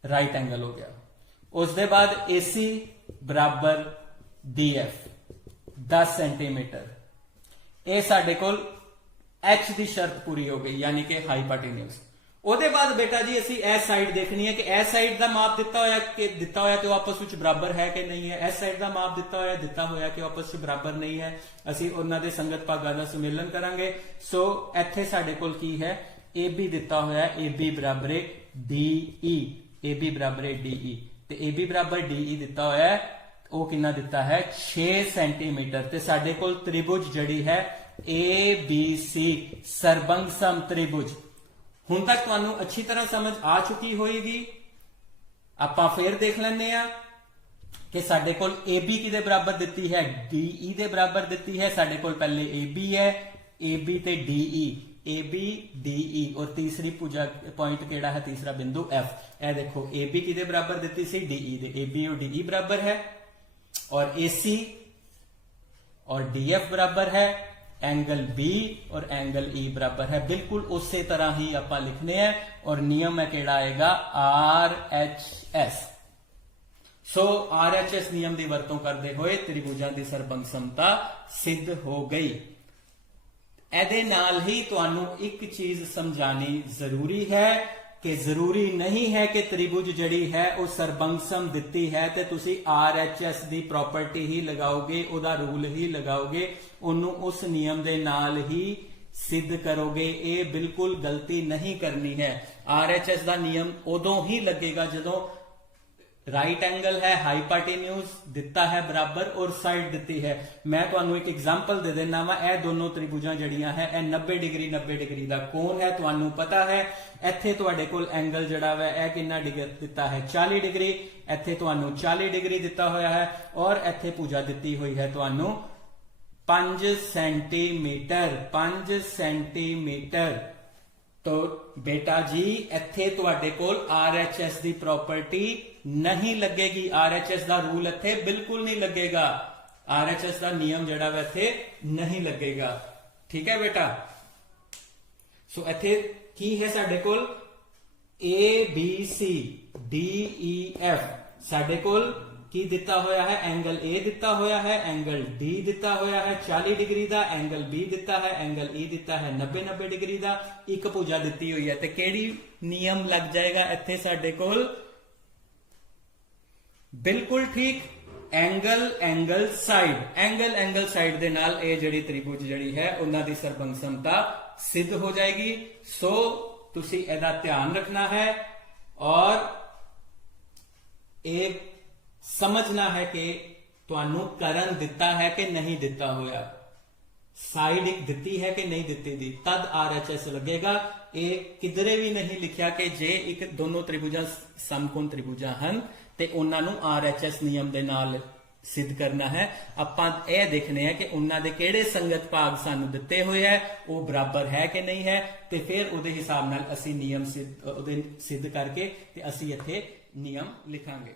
ਰਾਈਟ ਐਂਗਲ ਹੋ ਗਿਆ। ਉਸ ਦੇ ਬਾਅਦ AC ਬਰਾਬਰ DF 10 ਸੈਂਟੀਮੀਟਰ। ਇਹ ਸਾਡੇ ਕੋਲ H ਦੀ ਸ਼ਰਤ ਪੂਰੀ ਹੋ ਗਈ, ਯਾਨੀ ਕਿ ਹਾਈਪੋਟੇਨਿਊਸ। ਉਹਦੇ ਬਾਅਦ ਬੇਟਾ ਜੀ ਅਸੀਂ ਇਹ ਸਾਈਡ ਦੇਖਣੀ ਹੈ ਕਿ ਇਸ ਸਾਈਡ ਦਾ ਮਾਪ ਦਿੱਤਾ ਹੋਇਆ ਤੇ ਉਹ ਆਪਸ ਵਿੱਚ ਬਰਾਬਰ ਹੈ ਕਿ ਨਹੀਂ ਹੈ। ਇਸ ਸਾਈਡ ਦਾ ਮਾਪ ਦਿੱਤਾ ਹੋਇਆ ਕਿ ਉਹ ਆਪਸ ਵਿੱਚ ਬਰਾਬਰ ਨਹੀਂ ਹੈ। ਅਸੀਂ ਉਹਨਾਂ ਦੇ ਸੰਗਤ ਭਾਗਾਂ ਦਾ ਸੁਮੇਲਨ ਕਰਾਂਗੇ। ਸੋ ਇੱਥੇ ਸਾਡੇ ਕੋਲ ਕੀ ਹੈ, AB ਦਿੱਤਾ ਹੋਇਆ, AB ਬਰਾਬਰ DE, AB ਬਰਾਬਰ DE ਤੇ AB ਬਰਾਬਰ DE ਦਿੱਤਾ ਹੋਇਆ, ਉਹ ਕਿੰਨਾ ਦਿੱਤਾ ਹੈ 6 ਸੈਂਟੀਮੀਟਰ। ਤੇ ਸਾਡੇ ਕੋਲ ਤ੍ਰਿਭੁਜ ਜਿਹੜੀ ਹੈ ABC ਸਰਬੰਗ ਸਮ ਤ੍ਰਿਭੁਜ ਹੁਣ ਤੱਕ ਤੁਹਾਨੂੰ ਅੱਛੀ ਤਰ੍ਹਾਂ ਸਮਝ ਆ ਚੁੱਕੀ ਹੋਏਗੀ। ਆਪਾਂ ਫੇਰ ਦੇਖ ਲੈਂਦੇ ਆ ਕਿ ਸਾਡੇ ਕੋਲ AB ਕਿਹਦੇ ਬਰਾਬਰ ਦਿੱਤੀ ਹੈ, DE ਦੇ ਬਰਾਬਰ ਦਿੱਤੀ ਹੈ। ਸਾਡੇ ਕੋਲ ਪਹਿਲੇ AB ਹੈ, AB ਤੇ DE, AB DE ਔਰ ਤੀਸਰੀ ਭੁਜਾ ਪੁਆਇੰਟ ਕਿਹੜਾ ਹੈ, ਤੀਸਰਾ ਬਿੰਦੂ F। ਇਹ ਦੇਖੋ AB ਕਿਹਦੇ ਬਰਾਬਰ ਦਿੱਤੀ ਸੀ, DE ਦੇ। AB और DE ਬਰਾਬਰ ਹੈ और AC और DF बराबर है, एंगल B और एंगल E बराबर है। बिल्कुल उसी तरह ही आप लिखने हैं और नियम है केड़ा आएगा RHS। सो RHS नियम की वरतों करते हुए त्रिभुजां की सरबंग समता सिद्ध हो गई। ਇਹਦੇ ਨਾਲ ਹੀ ਤੁਹਾਨੂੰ ਇੱਕ ਚੀਜ਼ ਸਮਝਾਣੀ ਜ਼ਰੂਰੀ ਹੈ ਕਿ ਜ਼ਰੂਰੀ ਨਹੀਂ ਹੈ ਕਿ ਤ੍ਰਿਭੁਜ ਜਿਹੜੀ ਹੈ ਉਹ ਸਰਬੰਗਸਮ ਦਿੱਤੀ ਹੈ ਤੇ ਤੁਸੀਂ RHS ਦੀ ਪ੍ਰਾਪਰਟੀ ਹੀ ਲਗਾਓਗੇ, ਉਹਦਾ ਰੂਲ ਹੀ ਲਗਾਓਗੇ, ਉਹਨੂੰ ਉਸ ਨਿਯਮ ਦੇ ਨਾਲ ਹੀ ਸਿੱਧ ਕਰੋਗੇ। ਇਹ ਬਿਲਕੁਲ ਗਲਤੀ ਨਹੀਂ ਕਰਨੀ ਹੈ। RHS ਦਾ ਨਿਯਮ ਉਦੋਂ ਹੀ ਲੱਗੇਗਾ ਜਦੋਂ राइट एंगल है, हाइपोटेन्यूज दिता है बराबर और साइड दी है। मैं तुहानू एक एग्जांपल दे देना वा, यह दोनों त्रिभुजां जड़ियां है 90 डिग्री दा कोण है, तुहानू पता है। इत्थे तुहाडे कोल एंगल जड़ा वा यह कितना डिग्री दिता है 40 डिग्री, इत्थे तुहानू 40 डिग्री दिता होया है और इत्थे भुजा दिती हुई है तुहानू 5 सेंटीमीटर 5 सेंटीमीटर। तो बेटा जी इत्थे तुहाडे कोल RHS दी प्रॉपर्टी नहीं लगेगी, RHS दा रूल इत्थे बिल्कुल नहीं लगेगा, RHS दा नियम जड़ा वा इत्थे नहीं लगेगा। ठीक है बेटा। सो इत्थे की है साडे कोल ABC DEF, साडे कोल की दिता होया है, एंगल A दिता होया है, एंगल D दिता होया है 40 डिग्री दा, एंगल B दिता है, एंगल E दिता है 90 डिग्री दा, एक भुजा दिती हुई है। ते केड़ी नियम लग जाएगा इत्थे साडे कोल? बिल्कुल ठीक ਐਂਗਲ ਸਾਈਡ ਦੇ ਨਾਲ ਇਹ ਜਿਹੜੀ ਤ੍ਰਿਭੁਜ ਜਿਹੜੀ ਹੈ ਉਹਨਾਂ ਦੀ ਸਰਬੰਗ ਸਮਤਾ ਸਿੱਧ ਹੋ ਜਾਏਗੀ। ਸੋ ਤੁਸੀਂ ਇਹਦਾ ਧਿਆਨ ਰੱਖਣਾ ਹੈ ਔਰ ਇਹ ਸਮਝਣਾ ਹੈ ਕਿ ਤੁਹਾਨੂੰ ਕਰਨ ਦਿੱਤਾ ਹੈ ਕਿ ਨਹੀਂ ਦਿੱਤਾ ਹੋਇਆ, ਸਾਈਡ ਇੱਕ ਦਿੱਤੀ ਹੈ ਕਿ ਨਹੀਂ ਦਿੱਤੀ ਦੀ, ਤਦ RHS ਲੱਗੇਗਾ। ਇਹ ਕਿਧਰੇ ਵੀ ਨਹੀਂ ਲਿਖਿਆ ਕਿ ਜੇ ਇੱਕ ਦੋਨੋਂ ਤ੍ਰਿਭੁਜਾਂ ਸਮਕੋਣ ਤ੍ਰਿਭੁਜਾਂ ਹਨ ਤੇ ਉਹਨਾਂ ਨੂੰ RHS ਨਿਯਮ ਦੇ ਨਾਲ ਸਿੱਧ ਕਰਨਾ ਹੈ। ਆਪਾਂ ਇਹ ਦੇਖਣੇ ਹੈ ਕਿ ਉਹਨਾਂ ਦੇ ਕਿਹੜੇ ਸੰਗਤ ਭਾਗ ਸਾਨੂੰ ਦਿੱਤੇ ਹੋਏ ਹੈ, ਉਹ ਬਰਾਬਰ ਹੈ ਕਿ ਨਹੀਂ ਹੈ, ਤੇ ਫਿਰ ਉਹਦੇ ਹਿਸਾਬ ਨਾਲ ਅਸੀਂ ਨਿਯਮ ਸਿੱਧ ਕਰਕੇ ਤੇ ਅਸੀਂ ਇੱਥੇ ਨਿਯਮ ਲਿਖਾਂਗੇ।